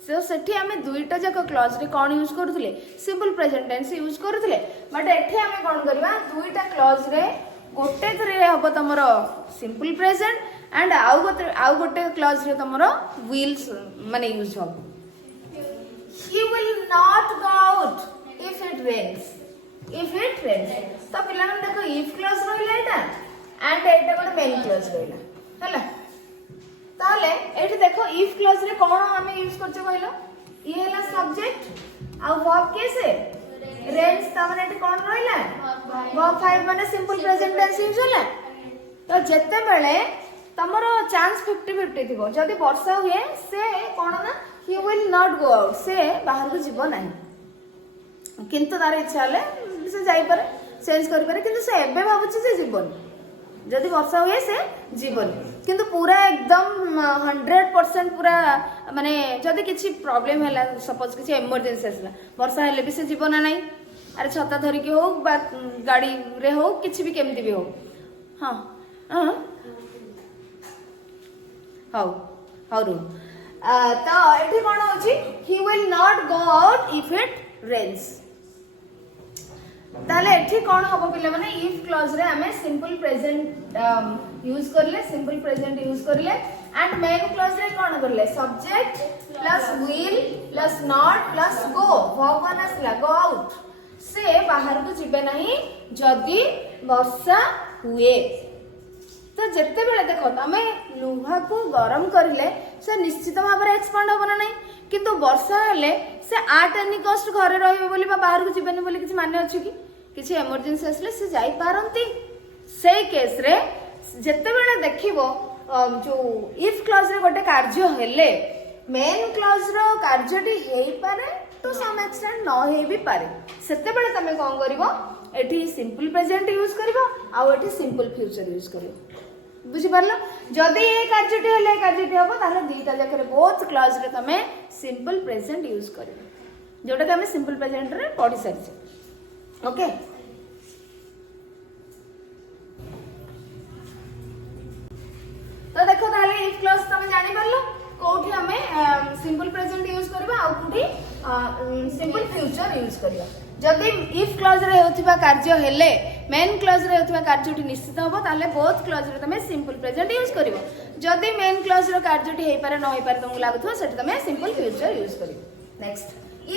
सो सेठी आमे दुईटा जक क्लॉज रे कोन यूज करूथले सिंपल प्रेजेंट टेंस यूज करूथले बट एठी आमे कोन करबा दुईटा क्लॉज रे गोटे थरे हबो तमरो सिंपल प्रेजेंट एंड आउ गोटे क्लॉज रे तमरो विल माने यूज हबो he will not go out if it rains तो पिला मन देखो इफ क्लॉज रहले एटा एंड एटा गोटे मेन क्लॉज रहला हला ताले एठी देखो इफ क्लॉज रे कोन हमें यूज करछो कहलो ये हैला सब्जेक्ट आ वर्ब कैसे रेंज ता माने एठी कोन रहला वर्ब 5 माने सिंपल प्रेजेंट टेंस यूज होला तो जत्ते बेले तमरो चांस 50-50 थिबो जदी वर्षा हुए से कोन ना ही विल नॉट गो आउट से बाहर को जीवो नहीं किंतु तार इच्छा हले से जाई पारे चेंज करि पारे किंतु से एबे भाबुची से जीवन जदि वर्षा हुए से जीवन किंतु पूरा एकदम 100% पूरा माने जदि किछि प्रॉब्लम हैला सपोज किछि इमरजेंसी आसला वर्षा हेले भी से जीवन नहीं अरे छता धरि के हो बा गाड़ी रे हो किछि भी केमति भी हो हां हां हाउ हाउ रू तो एठी कोन होची he will not go out if it rains ताले एठी कोन हबो पिले माने इफ क्लॉज रे हमें सिंपल प्रेजेंट यूज करले सिंपल प्रेजेंट यूज करले एंड मेन क्लॉज रे कोन करले subject plus will plus not plus go verb one असला गो आउट से बाहर को जिबे नहीं जदी वर्षा हुए तो जत्ते बेले देखो तमे लुहा को गरम करिले से निश्चित भाव में एक्सपांड होबो ना नहीं किंतु वर्षा हेले से आट एनी कॉस्ट घरे रहइबे बोली बा बाहर को जिबेनी बोली किछि माने अछि कि किछि इमरजेंसी असले से जाई पारंती सेही केस रे जत्ते बेले देखिबो जो इफ क्लॉज रे गोटे कार्य हेले मेन क्लॉज रो कार्यटी हेई पारे टू सम एक्सटेंट न हेई भी पारे सेते बेले तमे कोन करिवो एठी सिंपल प्रेजेंट यूज करिवो आ एठी सिंपल फ्यूचर यूज करिवो बुझी पारलो जदी ए कार्यटी हेले कार्यटी हबो ताले दीटा जाकरे बोथ क्लॉज रे तमे सिंपल प्रेजेंट यूज करिवो जोटा तमे सिंपल प्रेजेंट रे पढी सारिछे ओके तो देखो ताले इफ क्लॉज तमे जानि पारलो कोठी हमें सिंपल प्रेजेंट यूज करबा आ कोठी सिंपल फ्यूचर यूज करबा जदि इफ क्लॉज रे होथिबा कार्य हेले मेन क्लॉज रे होथिबा कार्यटी निश्चित हबो ताले बोथ क्लॉज रे तमे सिंपल प्रेजेंट यूज करबो जदि मेन क्लॉज रो कार्यटी हेई पारे न हेई पारे तुमको लागुथो सेठी तमे सिंपल फ्यूचर यूज करबो next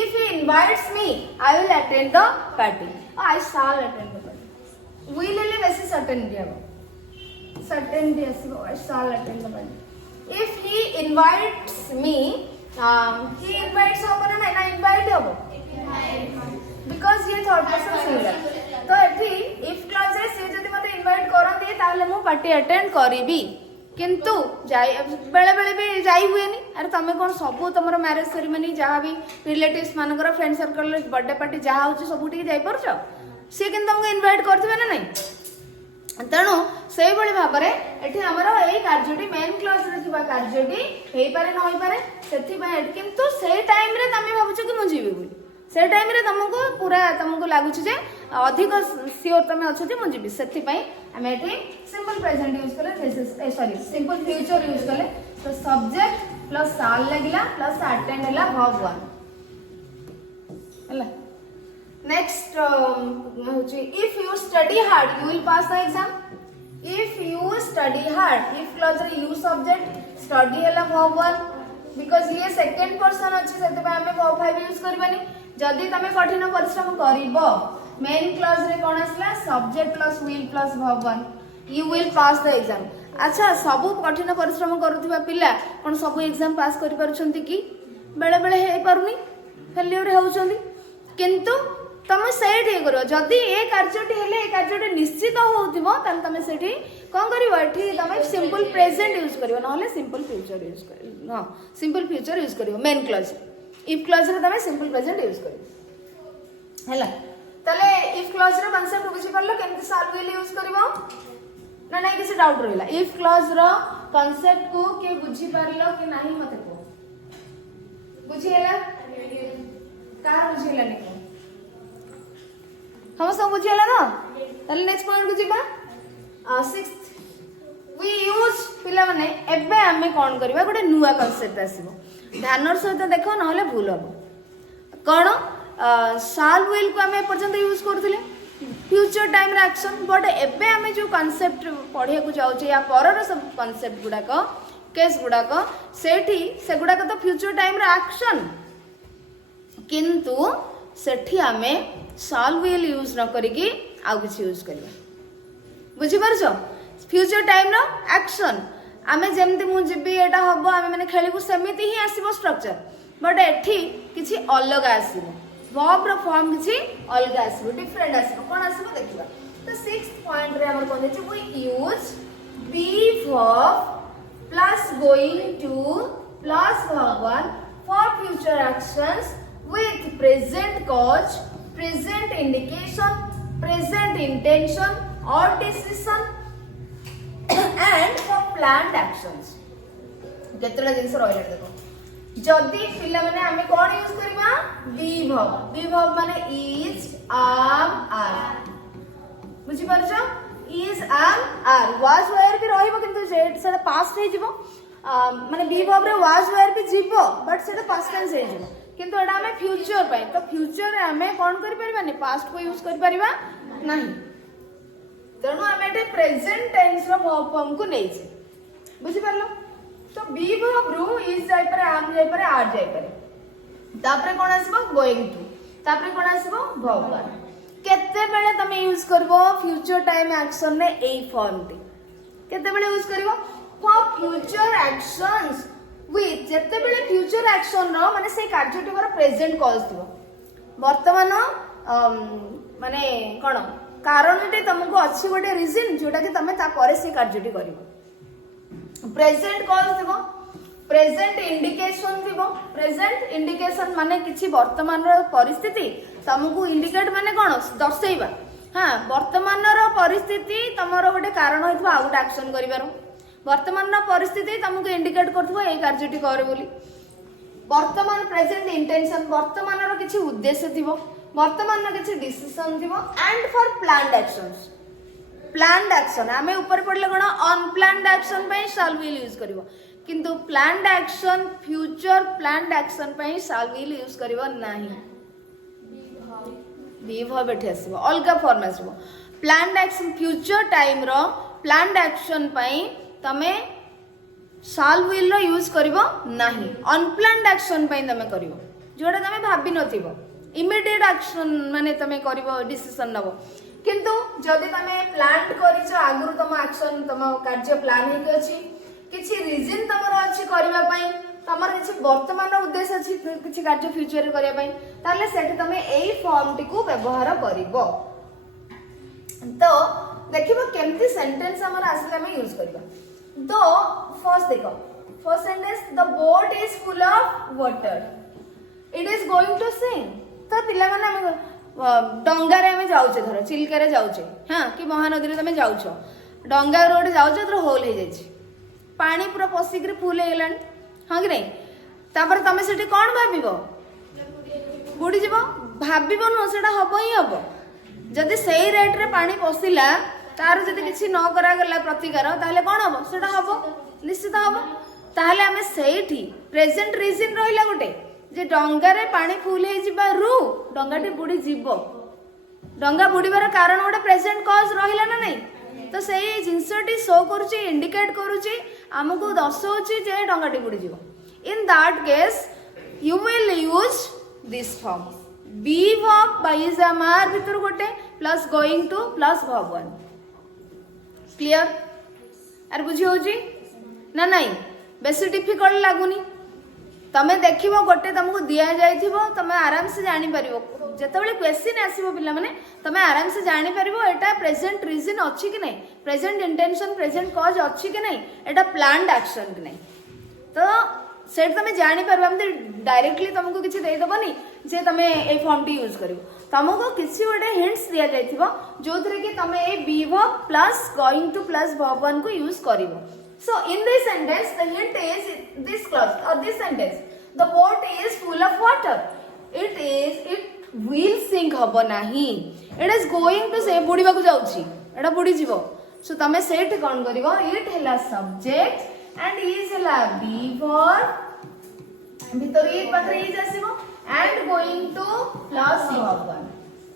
if he invites me I will attend the party I shall attend the party will ले बेसी सर्टेनिटी हबो सर्टेनिटी आसीबो I shall attend the party if he invites me he invites हबो ना invite हबो because ये third person singular तो एठी इफ क्लॉज रे से जदी मते इनवाइट करंती ताले मु पार्टी अटेंड करिवि किंतु जाई बेले बेले भी जाई हुएनी अरे तमे कोन सब तमरो मैरिज सेरेमनी जहाँ भी रिलेटिव्स मानकर फ्रेंड सर्कल बर्थडे पार्टी जहाँ होची सब ठीक जाई परछ से किन तुमको इनवाइट करथिबे ना नहीं तेणु से भली भाव में एठी हमरो एई कार्यटी मेन क्लॉज रे थिबा कार्यटी हेई पारे न होई पारे सेथि बाय किंतु से टाइम रे तमे भाबुछ कि मु जीवी बोली से टाइम रे तुमको पूरा तुमको लागुछ जे अधिक श्योर तमे अछ जे मु जीवी सेथि पई हमें एठी सिंपल प्रेजेंट यूज करले सॉरी सिंपल फ्यूचर यूज करले तो सब्जेक्ट प्लस साल लागिला प्लस अटेंड हला वर्ब वन हला नेक्स्ट होची if you study hard you will pass the exam if you study hard if clause रे यू सब्जेक्ट स्टडी हला वर्ब वन बिकॉज़ ये सेकंड पर्सन अछि सेते पे हमें वर्ब 5 यूज करबानी जदी तमे कठिन परिश्रम करिवो मेन क्लॉज रे कोन आसला subject plus will plus verb one you will pass the exam अच्छा सब कठिन परिश्रम करूथिबा पिला कोन सब एग्जाम पास करि परछंती कि बेले बेले हे परनी फेल्योर होउछंती किंतु तमे सेठी करो जदी ए कार्यटी हेले ए कार्यटी निश्चित होउथिबो तन तमे सेठी कोन करिवो एठी तमे सिंपल प्रेजेंट यूज करिवो नहले सिंपल फ्यूचर यूज करिवो हां सिंपल फ्यूचर यूज करिवो मेन क्लॉज इफ क्लॉज रे तमे सिंपल प्रेजेंट यूज करिवो हला तले इफ क्लॉज रे कांसेप्ट बुझी परलो केमति साल विल यूज करिवो ना नहीं किसी डाउट रहिला इफ क्लॉज रो कांसेप्ट को के बुझी परलो कि नहीं मते को बुझी हैला का बुझी हैला नहीं हम सब बुझी हैला ना तले नेक्स्ट पॉइंट को जीबा सिक्स्थ वी यूज पिला माने एबे हमें कोन करबा गोटे नुवा कांसेप्ट आसीबो ध्यानर सहित देखो नहले भूल हबो कोन शाल विल को हमें पर्यंत यूज करथिले फ्यूचर टाइम रे एक्शन बट एबे हमें जो कांसेप्ट पढिया को जाउचे या परर सब कांसेप्ट गुडा को केस गुडा को सेठी से गुडा को तो फ्यूचर टाइम रे एक्शन किंतु सेठी हमें शाल विल यूज न करिकी आउ किछ यूज करबा बुझी परछो फ्यूचर टाइम रो एक्शन आमे जेमती मु जिबी एटा हबो आमे माने खेलिबु सेमिति ही आसीबो स्ट्रक्चर बट एठी किछि अलग आसीबो वर्ब रो फॉर्म किछि अलग आसीबो डिफरेंट आसीबो कोन आसीबो देखिबा तो 6th पॉइंट रे हमर कोन छि we use be verb plus going to plus verb 1 for future actions with present cause, present indication, present intention or decision and for planned actions. केतला जिंस रहले देखो जदी पिला माने हमें कोन यूज करबा बी वर्ब माने is am are बुझी परछो is am are was where भी रहिबो किंतु सेटा पास्ट हे जिवो माने बी वर्ब रे was where भी जिवो बट सेटा पास्ट टेंस हे जिवो किंतु एडा हमें फ्यूचर पय तो फ्यूचर रे हमें कोन करि परबानी पास्ट को यूज करि परबा नाही तेणु हमें एटे प्रेजेंट टेंस रो वर्ब फॉर्म को नै छै बुझी परलो तो बी वर्ब रो is जाय पर am जाय पर are जाय पर तापरे कोन आसीबो गोइंग टू तापरे कोन आसीबो verb 1 केते बेले तमे यूज करबो फ्यूचर टाइम एक्शन ने ए फॉर्म टी केते बेले यूज करबो फॉर फ्यूचर एक्शंस विथ जेते बेले फ्यूचर एक्शन रो माने से कार्यटी पर प्रेजेंट कॉज दिबो वर्तमान माने कोन कारणटी तुमको अच्छी गोटे रीजन जोटा कि तमे ता परे से कार्यटी करिवो प्रेजेंट कॉज दिबो प्रेजेंट इंडिकेशन दिबो प्रेजेंट इंडिकेशन माने किछि वर्तमान रो परिस्थिति तुमको इंडिकेट माने कोन दर्शैबा हां वर्तमान रो परिस्थिति तमरो गोटे कारण होइथबा आ गोटे एक्शन करिबारो वर्तमान रो परिस्थिति तुमको इंडिकेट करथबो ए कार्यटी करे बोली वर्तमान प्रेजेंट इंटेंशन वर्तमान रो किछि उद्देश्य थिबो वर्तमान रो किछि डिसीजन थिबो and for planned actions planned action हमें ऊपर पड़ले कोन अनप्लान्ड एक्शन पे शैल विल यूज करबो किंतु planned action future planned action पे शैल विल यूज करबो नाही बी वर्ब एठी आसीबो अलगा फॉर्म आसीबो प्लान्ड एक्शन फ्यूचर टाइम रो प्लान्ड एक्शन पई तमे शैल विल रो यूज करबो नाही अनप्लान्ड एक्शन पई तमे करबो जोडा तमे भाबी नथिबो इमीडिएट एक्शन माने तमे करबो डिसीजन नबो किंतु जदि तमे प्लान करिछो आगुरु तम एक्शन तम कार्य प्लान हेक अछि किछि रीजन तमरो अछि करबा पई तमर किछि वर्तमान उद्देश्य अछि किछि कार्य फ्यूचर रे करबा पई ताले सेठी तमे एई फॉर्म टी को व्यवहार करिवो तो देखिबो केमती सेंटेंस हमर आसले हम यूज करबा तो फर्स्ट देखो first sentence the boat is full of water it is going to sink तो पिला माने हम डंगा रे हम जाउछे धर चिलका रे जाउछे हां कि महानदी रे तमे जाउछो डंगा रोड जाउछो तो होल हे जाइछि पानी पूरा पसिक रे फुल हे गेलान हां कि नै तापर तमे सेठी कोन भाबिबो बुडी जिवो भाबिबो न सेटा हबो ही हबो जदि सेही रेट रे पानी पसिला तार जदि किछि न करा गला प्रतिकार ताले कोन हबो सेटा हबो निश्चित हबो ताले हमें सेठी प्रेजेंट रीजन रहिला गोटे जे डंगा रे पानी फुल हे जिबारु डंगाटी बुडी जीवो डंगा बुडीबार कारण गोटे प्रेजेंट कॉज रहिला ना नै तो सेही जिंसटी शो करूची इंडिकेट करूची हमको दर्शाउची जे डंगाटी बुडी जीवो in that case you will use this form be verb by is am are भितर गोटे plus going to plus verb 1 clear आर बुझी होची ना नै बेसी डिफिकल्ट लागुनी तमे देखिबो गोटे तुमको दिया जाइथिबो तमे आराम से जानि परिबो जेतेबेले क्वेश्चन आसीबो पिला माने तमे आराम से जानि परिबो एटा प्रेजेंट रीजन अछि कि नै प्रेजेंट इंटेंशन प्रेजेंट कॉज अछि कि नै एटा प्लान्ड एक्शन कि नै तो सेट तमे जानि परबो हम डायरेक्टली तुमको किछि देइ दबनी जे तमे ए फॉर्म टी यूज करिवो तुमको किछि गोटे हिंट्स दिया जाइथिबो जोथरे कि तमे ए be verb plus going to plus verb 1 को यूज करिवो So in this sentence, the hint is this clause or this sentence. The boat is full of water. It will sink habo nahi. It is going to say बुड़ीबा को जाउची. एटा बुड़ी जीवो. So तमे set cone करिवो? It हैला subject and is हैला be verb. भितर it पाखरे is आसीबो and going to plus verb 1.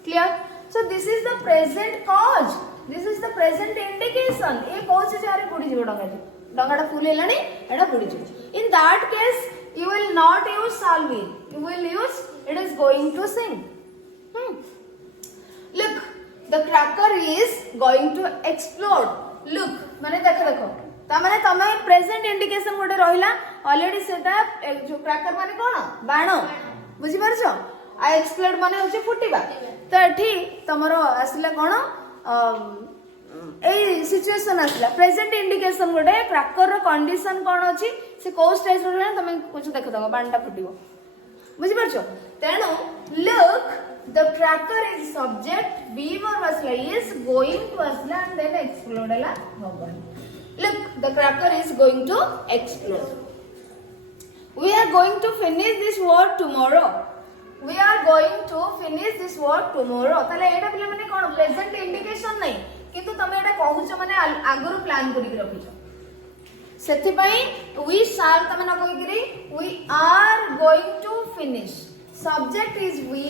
Clear? So this is the present cause. This is the present indication. A coach जारे बुड़ी जीवो डंगाटी. डंगाटा फुल हेलानी एटा बुड़ी जीवो in that case you will not use shall will you will use it is going to sink look the cracker is going to explode look माने देखो तामाने तमे present indication गोटे रहिला ऑलरेडी सेटा जो क्रैकर माने कोन बाण बुझी परछो आ एक्सप्लोड माने होचे फुटिबा तो एठी तमरो आसिला कोन ए सिचुएशन आसिला प्रेजेंट इंडिकेशन गोटे क्रैकर रो कंडीशन कोन अछि से को स्टेज रो तमे कुछ देख दो बाणटा फुटिबो बुझी परछो तेनु look the cracker is subject B verb asla is going to asla and then explode ala hogan. Look, the cracker is going to explode. We are going to finish this word tomorrow. We are going to finish this word tomorrow. ताले एटा पिले माने कोन present indication नै किंतु तमे एटा कहूछ माने आगुरु plan करि के रखिछ सेति पई we shall तमे न कहि करी we are going to finish. Subject is we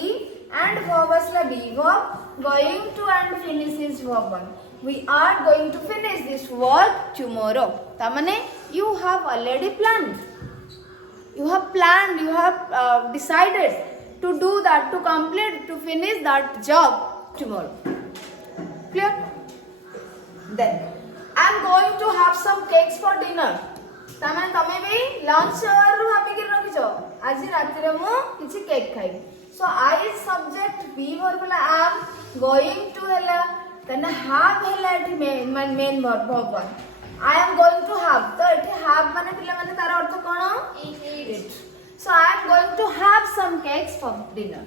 and verb asla be verb going to and finish is verb 1. We are going to finish this work tomorrow. Tamane you have already planned. You have decided to do that, to complete, to finish that job tomorrow. Clear? Then I am going to have some cakes for dinner. तमे भी lunch hour रु भाबी के रखिछो आज रात रे मु किछि केक खाइ so I is subject be verb ला am going to हला तने have हला एठी main verb verb I am going to have तो एठी हैव माने पिला माने तार अर्थ कोन it so I am going to have some cakes for dinner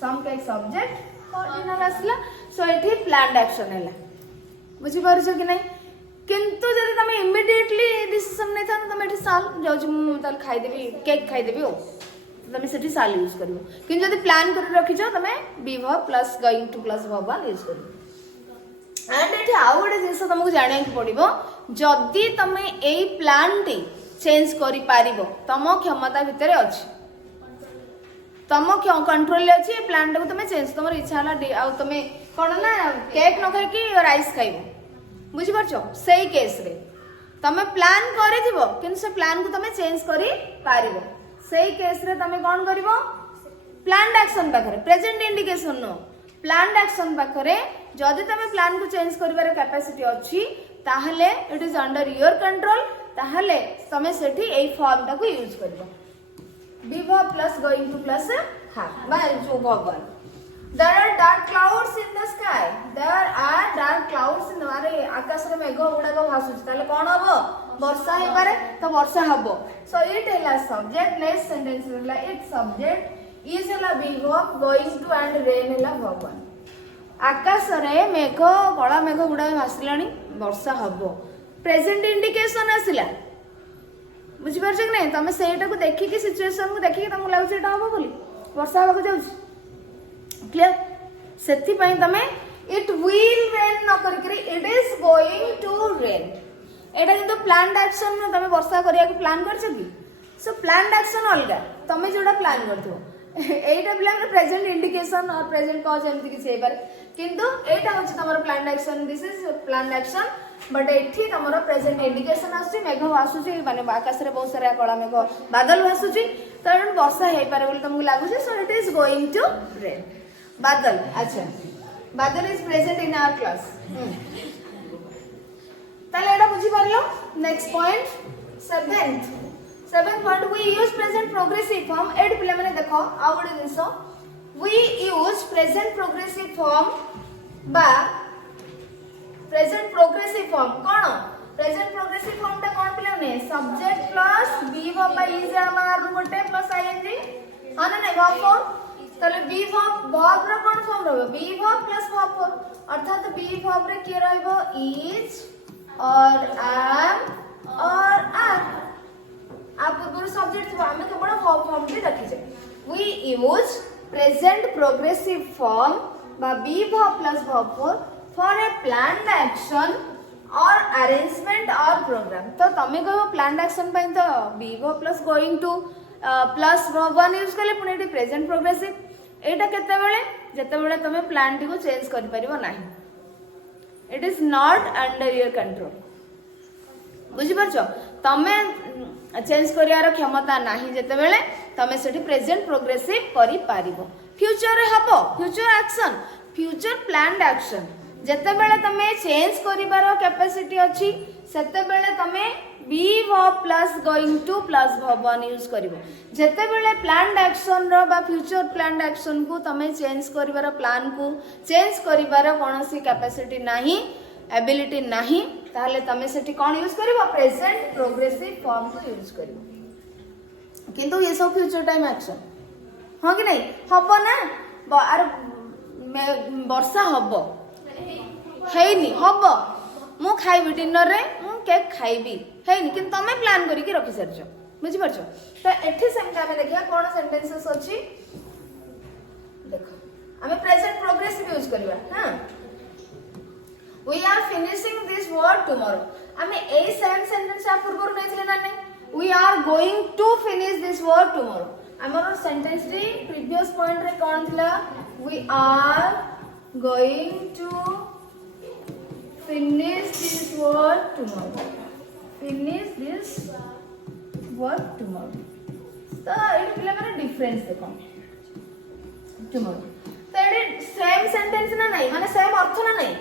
some cake subject for dinner असला सो एठी प्लान्ड एक्शन हला बुझी परछो कि नै किंतु जदि तमे इमिडिएटली डिसीजन नै था तमे एठी साल जाउछ मु ताल खाइ देबी केक खाइ देबी ओ तमे सेठी साल यूज करबो किंतु जदि प्लान कर रखिछो तमे be verb plus going to plus verb one use करबो एंड एठी आउ गोटे जिंस तमको जाने को पड़िबो जदि तमे एई प्लान टी चेंज करि पारिबो तम क्षमता भितरे अछि तम कंट्रोल ले अछि प्लान टाको तमे चेंज तमर इच्छा हला आउ तमे कोन ना केक न खाइ कि राइस खाइबो बुझी परछो सेही केस रे तमे प्लान करे दिबो किन से प्लान को तमे चेंज करि पारिबो सेही केस रे तमे कोन करिवो प्लान्ड एक्शन पाखरे प्रेजेंट इंडिकेशन नो प्लान्ड एक्शन पाखरे जदि तमे प्लान को चेंज करिवार कैपेसिटी अछि ताहले it is under your control ताहले तमे सेठी एई फॉर्म टाको यूज करिवो be verb plus going to plus have by जो verb There are dark clouds in the sky. There are dark clouds in the अरे आकाश रे मेघ उडा को भासुछ ताले कोन हबो वर्षा हे पारे तो वर्षा हबो सो इट हैला सब्जेक्ट नेक्स्ट सेंटेंस हैला इट सब्जेक्ट इज हैला be verb going to and rain हैला वर्ब वन आकाश रे मेघ कळा मेघ उडा भासिलानी वर्षा हबो प्रेजेंट इंडिकेशन आसिला बुझि परछ कि नै तमे सेटा को देखि कि सिचुएशन को देखि कि तमु लागु सेटा हबो बोली वर्षा हबो जाउछ क्लियर सेति पई तमे इट विल रेन न करी it is going to rain एटा किंतु प्लान्ड एक्शन न तमे वर्षा करिया के प्लान करछ कि सो प्लान्ड एक्शन अलगा तमे जोडा प्लान करथो एटा प्लान प्रेजेंट इंडिकेशन और प्रेजेंट कॉज एमति कि छै बार किंतु एटा होछ तमरो planned action this is planned action but एठी तमरो प्रेजेंट इंडिकेशन आसी मेघ भासुची माने आकाश रे बहुत सारा कळा मेघ बादल भासुची त वर्षा हे पारे बोली तुमको लागु छै so it is going to rain बादल अच्छा बादल is present in our class ताले एटा बुझी परलो next point seventh point we use present progressive form एड पिले माने देखो आ गोटे जिंसो we use present progressive form बा प्रेजेंट प्रोग्रेसिव फॉर्म कोन प्रेजेंट प्रोग्रेसिव फॉर्म ता कोन पिले ने subject plus be verb by is are गोटे प्लस आईएनजी हां ना वर्ब फॉर्म ताले बी वर्ब रो कोन फॉर्म रहबो be verb plus verb form अर्थात बी वर्ब रे के रहबो इज और एम और आर आप पूरा सब्जेक्ट थबो हमें केवल वर्ब फॉर्म भी रखि जे we use present progressive form बा be verb plus verb for a planned action or arrangement or programme तो तमे कहबो प्लान्ड एक्शन पई तो be verb plus going to plus verb one use करले पुनी एटी प्रेजेंट प्रोग्रेसिव एटा केते बेले जते बेले तमे प्लान टी को चेंज करि परिबो नाही it is not under your control बुझी परछो तमे चेंज करियार क्षमता नाही जते बेले तमे सेठी प्रेजेंट प्रोग्रेसिव करि पारिबो फ्यूचर रे हबो future action future planned action जते बेले तमे चेंज करिवार कैपेसिटी अछि सेते बेले तमे be verb plus going to plus verb one use करिवो जते बेले प्लान्ड एक्शन रो बा फ्यूचर प्लान्ड एक्शन को तमे चेंज करिवार प्लान को चेंज करिवार कोनोसी कैपेसिटी नाही एबिलिटी नाही ताहले तमे सेठी कोन यूज करिवो प्रेजेंट प्रोग्रेसिव फॉर्म को यूज करिवो किंतु ये सब फ्यूचर टाइम एक्शन हां कि नहीं हबो ना आर वर्षा हबो हेनी हबो मु खाइबी डिनर रे मु केक खाइबी हेनी कि तमे प्लान करिके रखि सरछ बुझि परछ त एठी सेमटा हमें देखिया कोन सेंटेंसेस अछि देखो हमें प्रेजेंट प्रोग्रेसिव यूज करबा हां we are finishing this work tomorrow हमें ए सेम सेंटेंस आ पूर्व नेथिले ना नहीं we are going to finish this work tomorrow हमर सेंटेंस रे प्रीवियस पॉइंट रे कोन थिला we are going to finish this work tomorrow finish this work tomorrow तो एट पिला माने डिफरेंस देखो tomorrow तो एट सेम सेंटेंस ना नहीं माने सेम अर्थ ना नहीं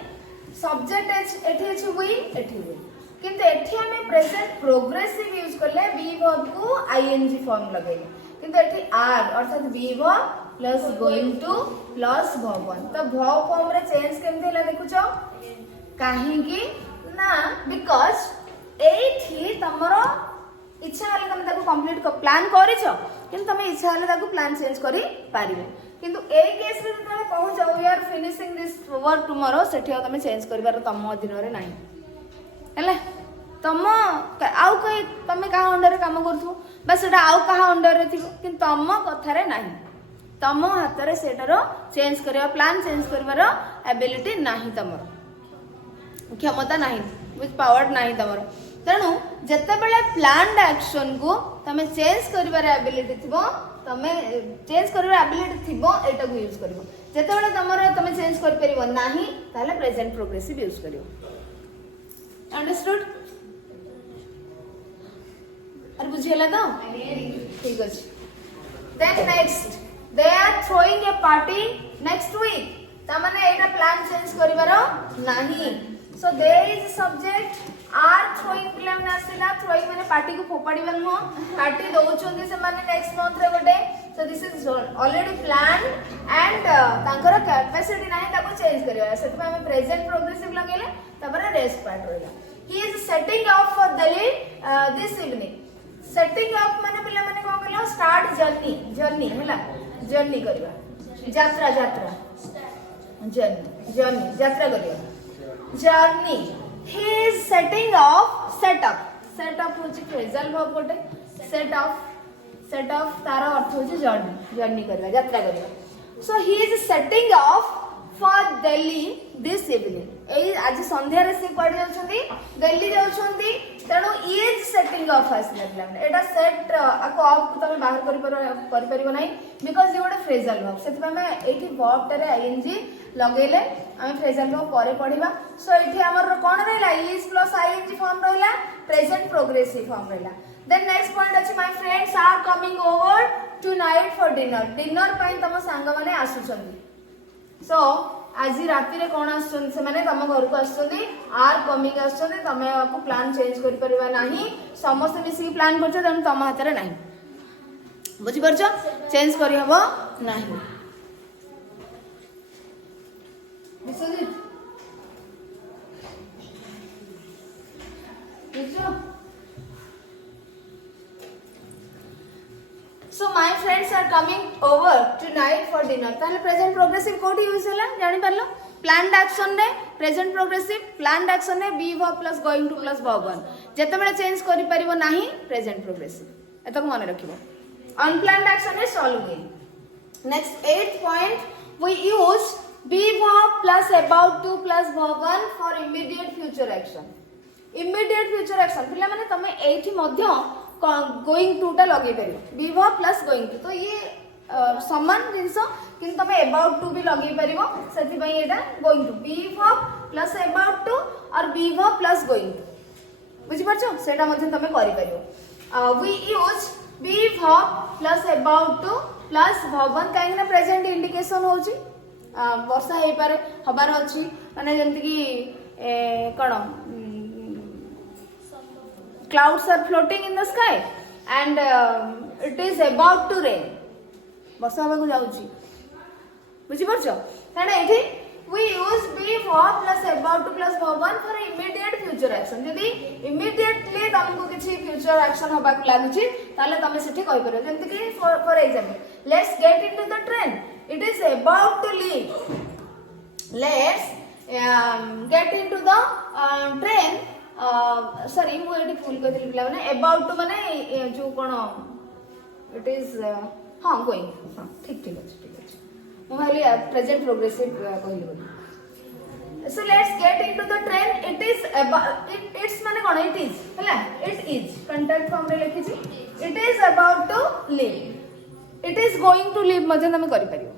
सब्जेक्ट एठी अछि वी एठी वी किंतु एठी हमें प्रेजेंट प्रोग्रेसिव यूज करले बी वर्ब को आईएनजी फॉर्म लगाई किंतु एठी आर अर्थात be verb plus going to plus verb one तो वर्ब फॉर्म रे चेंज केमते हला देखुचो काहेकि ना बिकॉज एठी तमरो इच्छा हले तमे ताको कंप्लीट प्लान करिछो किंतु तमे इच्छा हले ताको प्लान चेंज करि पारिबे किंतु ए केस रे तमे कहूछ we are finishing this work tomorrow सेठी तमे चेंज करिवार तम अधीन रे नाही हले तम आउ कई तमे कहा अंडर रे काम करथु बस एटा आउ कहा अंडर रे थिबो किंतु तम कथा रे नाही तम हाथ रे सेटारो चेंज करिवा प्लान चेंज करिवार एबिलिटी नाही तमरो क्षमता नहीं विथ पावर नहीं तमरो तेणु जते बेले प्लान्ड एक्शन को तमे चेंज करिवार एबिलिटी थिबो तमे चेंज करिवार एबिलिटी थिबो एटा को यूज करिवो जते बेले तमरो तमे चेंज करि परिवो नाही ताले प्रेजेंट प्रोग्रेसिव यूज करिवो अंडरस्टूड अरे बुझियला तो ठीक अछि then next they are throwing a party next week तमने एटा प्लान चेंज करिवार नाही so there is subject are throwing पिला ने आसिला throwing माने पार्टी को फोपाडीबा न पार्टी दोउचोंदी से माने नेक्स्ट मंथ रे गोटे so this is already planned and तांकर कैपेसिटी नाही ताको चेंज करिवा सेति में प्रेजेंट प्रोग्रेसिव लगेले तबरे रेस्ट पार्ट होइला he is setting off for Delhi this evening setting off माने पिला माने को कहलो स्टार्ट जर्नी हला जर्नी करिवा यात्रा जर्नी यात्रा करिवा journey he is setting off set up होची फ्रेजल वर्ब गोटे set off तारा अर्थ होची जर्नी करबा यात्रा करबा so he is setting off for Delhi this evening एई आज संध्या रे से पड़ी जाउछंती दिल्ली जाउछंती तेणु is setting off आसला पिला एटा सेट आको ऑफ तमे बाहर करि परिबो नाही बिकॉज़ ये गोटे फ्रेजल वर्ब सेति में एठी वर्ब टारे आईएनजी लगेले आमे फ्रेजल वर्ब परे पढिबा सो एठी हमर कोन रहला is plus ing फॉर्म रहला प्रेजेंट प्रोग्रेसिव फॉर्म रहला देन नेक्स्ट पॉइंट अछि my friends are coming over tonight for dinner पई तम संग माने आसुछंती सो आज राति रे कोन आसुछन से माने तम घर को आसुछंती आर कमिंग आसुछंती तमे को प्लान चेंज करि परिबा नाही समस्त मिसी प्लान करछ तम तम हाथ रे नाही बुझि परछ चेंज करि हबो नाही Vishwajeet So my friends are coming over tonight for dinner. ताले present progressive कोठी यूज होला जानि परलो planned action रे present progressive planned action रे be verb plus going to plus verb one जते बेले चेंज करि परिबो नाही present progressive एतक मन रखिबो unplanned action रे solve हुई next 8th point we use be verb plus about to plus verb one for immediate future action पिला माने तमे एठी मध्य गोइंग टू टा लगे परिबो be verb plus going to तो ये समान जिंस किन तमे अबाउट टू भी लगे परिबो सेति पई एटा going to be verb plus about to or be verb plus going to बुझि परछो सेटा मध्य तमे करि परिबो we use be verb plus about to plus verb one काहे ना प्रेजेंट इंडिकेशन होची वर्षा हे पारे हबार अछि माने जंती कि कौन clouds are floating in the sky and it is about to rain वर्षा होगा जाउची बुझी परछो ताने एठी we use be verb plus about to plus verb one for immediate future action जदी immediately तुमको किछि future action होबा को लागुची ताले तमे सेठी कहि परबो जंती कि for example let's get into the train it is about to leave let's get into the train sorry मु एटी फुल कर दिली पिला माने अबाउट टू माने जो कोन इट इज हां गोइंग हां ठीक ठीक अछि मु भाली प्रेजेंट प्रोग्रेसिव कहली बोली so let's get into the train it is it's माने कोन इट इज हला इट इज कांटेक्ट फॉर्म रे लिखि छी it is about to leave it is going to leave मजे तमे करि परियो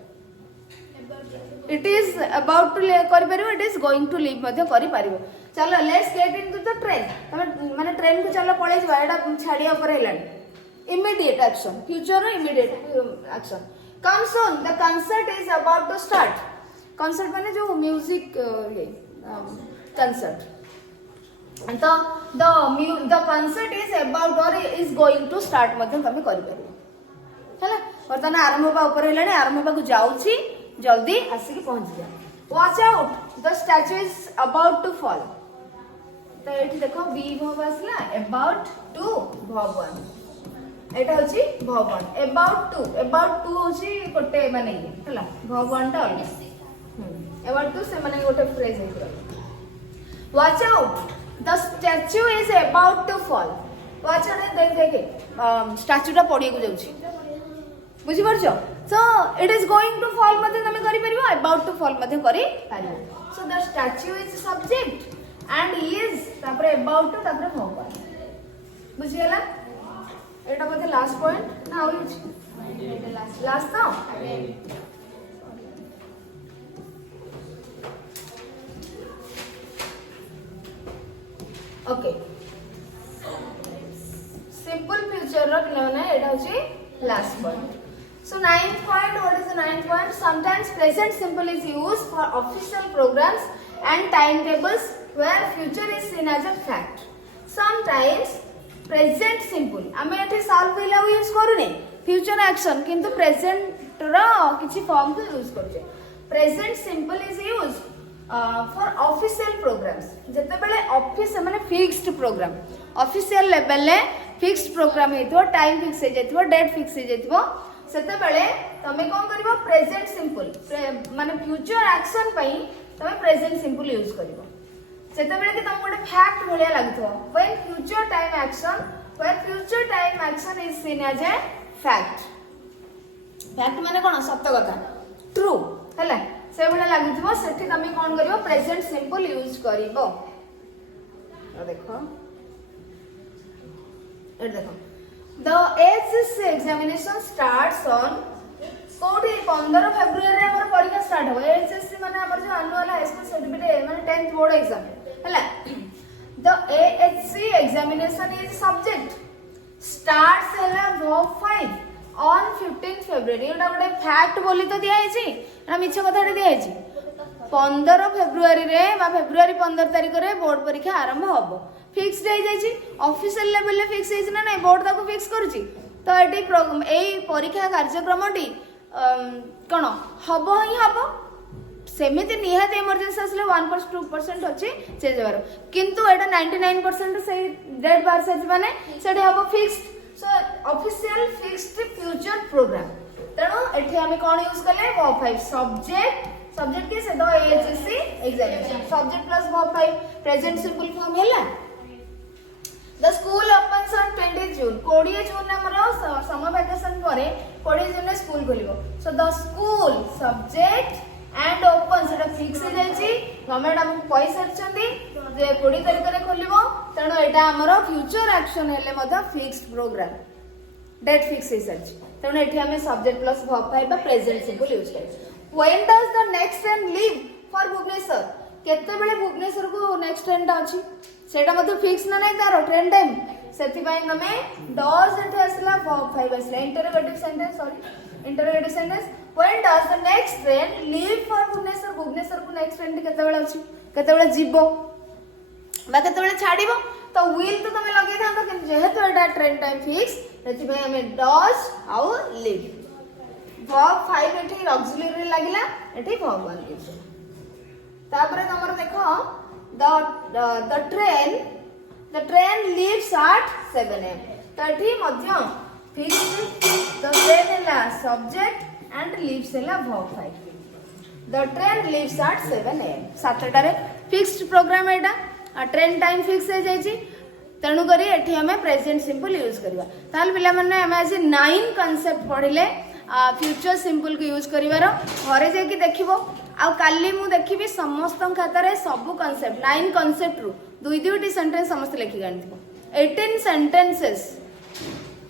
इट इज अबाउट टू करि परियो it is going to leave मजे करि परियो चलो let's get into the train तमे माने ट्रेन को चलो पळे जवा एडा छाडिया ऊपर हेलानी immediate action future immediate action come soon the concert is about to start concert माने जो म्यूजिक ये कंसर्ट तो the concert is about or is going to start मते तमे करि परियो हला वर्तमान आरंभ होबा ऊपर हेलानी आरंभ होबा को जाउची जल्दी आसी के पहुंच जा watch out the statue is about to fall तो एठी देखो बी verb आसला about to verb one एटा होची verb one about to होची कोटे माने ये हला verb one टा about to से माने कोटे फ्रेज है watch out the statue is about to fall watch out देखे स्टैच्यू टा पडिए को जाउची बुझी परछो so it is going to fall मते तमे करि परिबो about to fall मते करि परिबो सो the statue is subject and is तापरे about to तापरे verb बुझियला एटा बोथे लास्ट पॉइंट ना आउली लास्ट ना ओके सिंपल फ्यूचर रो पिलाने एटा होची last point so ninth point what is the ninth point sometimes present simple is used for official programs and timetables where future is seen as a fact sometimes present simple आमे एठी solve कइला use करूने future action किंतु present रो किछि form को use करछे present simple is used for official programs जते बेले office माने फिक्स्ड प्रोग्राम ऑफिशियल लेवल ले फिक्स्ड प्रोग्राम हेतो टाइम फिक्स हे जेतबो डेट फिक्स हे जेतबो सेते बेले तमे कोन करबो प्रेजेंट सिंपल माने फ्यूचर एक्शन पई तमे प्रेजेंट सिंपल यूज करबो सेते बेले कि तम गोटे फैक्ट भलिया लागथो when future time action is seen as a fact fact माने कोन सत्य कथा ट्रू हैला से भलिया लागथो सेठी तमे कोन करबो प्रेजेंट सिंपल यूज करबो देखो ए देखो The HSC examination starts on कोठी 15 फेब्रुआरी रे हमर परीक्षा स्टार्ट हो HSC माने हमर जो एनुअल हाई स्कूल सर्टिफिकेट माने 10th बोर्ड एग्जाम हला The AHC examination is subject starts हला verb 5 on 15th February एटा गोटे फैक्ट बोली तो दिया हिची ना मिछ कथाटे दिया हिची 15 फेब्रुआरी रे बा फेब्रुआरी 15 तारिख रे बोर्ड परीक्षा आरंभ होबो फिक्स जाई जाई छी ऑफिशियल लेवल ले फिक्स हेछि ना नै बोर्ड ताको फिक्स करूची तो एटी एई परीक्षा कार्यक्रमटी कोन हबो ही हबो सेमिति निहात इमरजेंसी असले 1% अछि चेंज होबार किंतु एटा 99% से डेट बार से माने सेठी हबो fixed so official fixed future programme तणो एठी हम कोन यूज करले वर्ब 5 सब्जेक्ट के से दो HSC examination subject plus verb 5 present simple form हैला The school opens on 20 June 20 June ने हमरो समर वैकेशन परे 20 जून ने स्कूल खोलिबो सो the school subject and open सेटा फिक्स हे जायछि गवर्नमेंट हम पैसा छथि जे 20 तारिख रे खोलिबो तणो एटा हमरो फ्यूचर एक्शन हेले मधा फिक्स्ड प्रोग्राम डेट फिक्स हे जायछि तणो एठी हमें सब्जेक्ट प्लस वर्ब 5 बा प्रेजेंट सिंपल यूज करै when does the next train leave for Bhubaneswar केते बेले भुवनेश्वर को नेक्स्ट ट्रेन ता अछि सेटा मधु फिक्स ना नहीं तारो ट्रेन टाइम सेति पई हमें डॉज एथे असला वर्ब 5 असला interrogative sentence When does the next train leave for Bhubaneswar? Bhubaneswar को next train केतेबेले अछि केतेबेले जीवो बा केतेबेले छाड़िबो तो will तो तमे लगे था कि जेहेतु एटा ट्रेन टाइम फिक्स एथि में हमें does आउ leave verb 5 एठी ऑक्सिलरी लागिला एठी verb 1 लिखो तापर तमर देखो the train leaves at 7 am तो एठी मध्य फिक्स the train हैला सब्जेक्ट and leaves हैला verb 5 the train leaves at 7 am 7टा रे फिक्स्ड प्रोग्राम एटा ट्रेन टाइम फिक्स हो जाइए तेणु करी एठी हमें प्रेजेंट सिंपल यूज करवा ताल पिला माने हमें आज 9 कांसेप्ट पढ़िले फ्यूचर सिंपल को यूज करिवार घरे जाके देखिबो आ काली मु देखिबी समस्त खाता रे सब कांसेप्ट 9 कांसेप्ट रु दुई दुईटी सेंटेंस समस्त लिखि गानिथिबो 18 सेंटेंसेस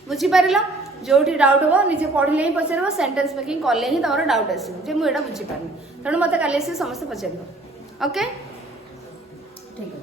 बुझी पारिलो जोठी डाउट हो निजे पढ़िले ही पचारबो सेंटेंस मेकिंग करले ही तमरो डाउट आसीबो जे मु एटा बुझी पारनी तेणु मते काली से समस्त पचारबो ओके ठीक है।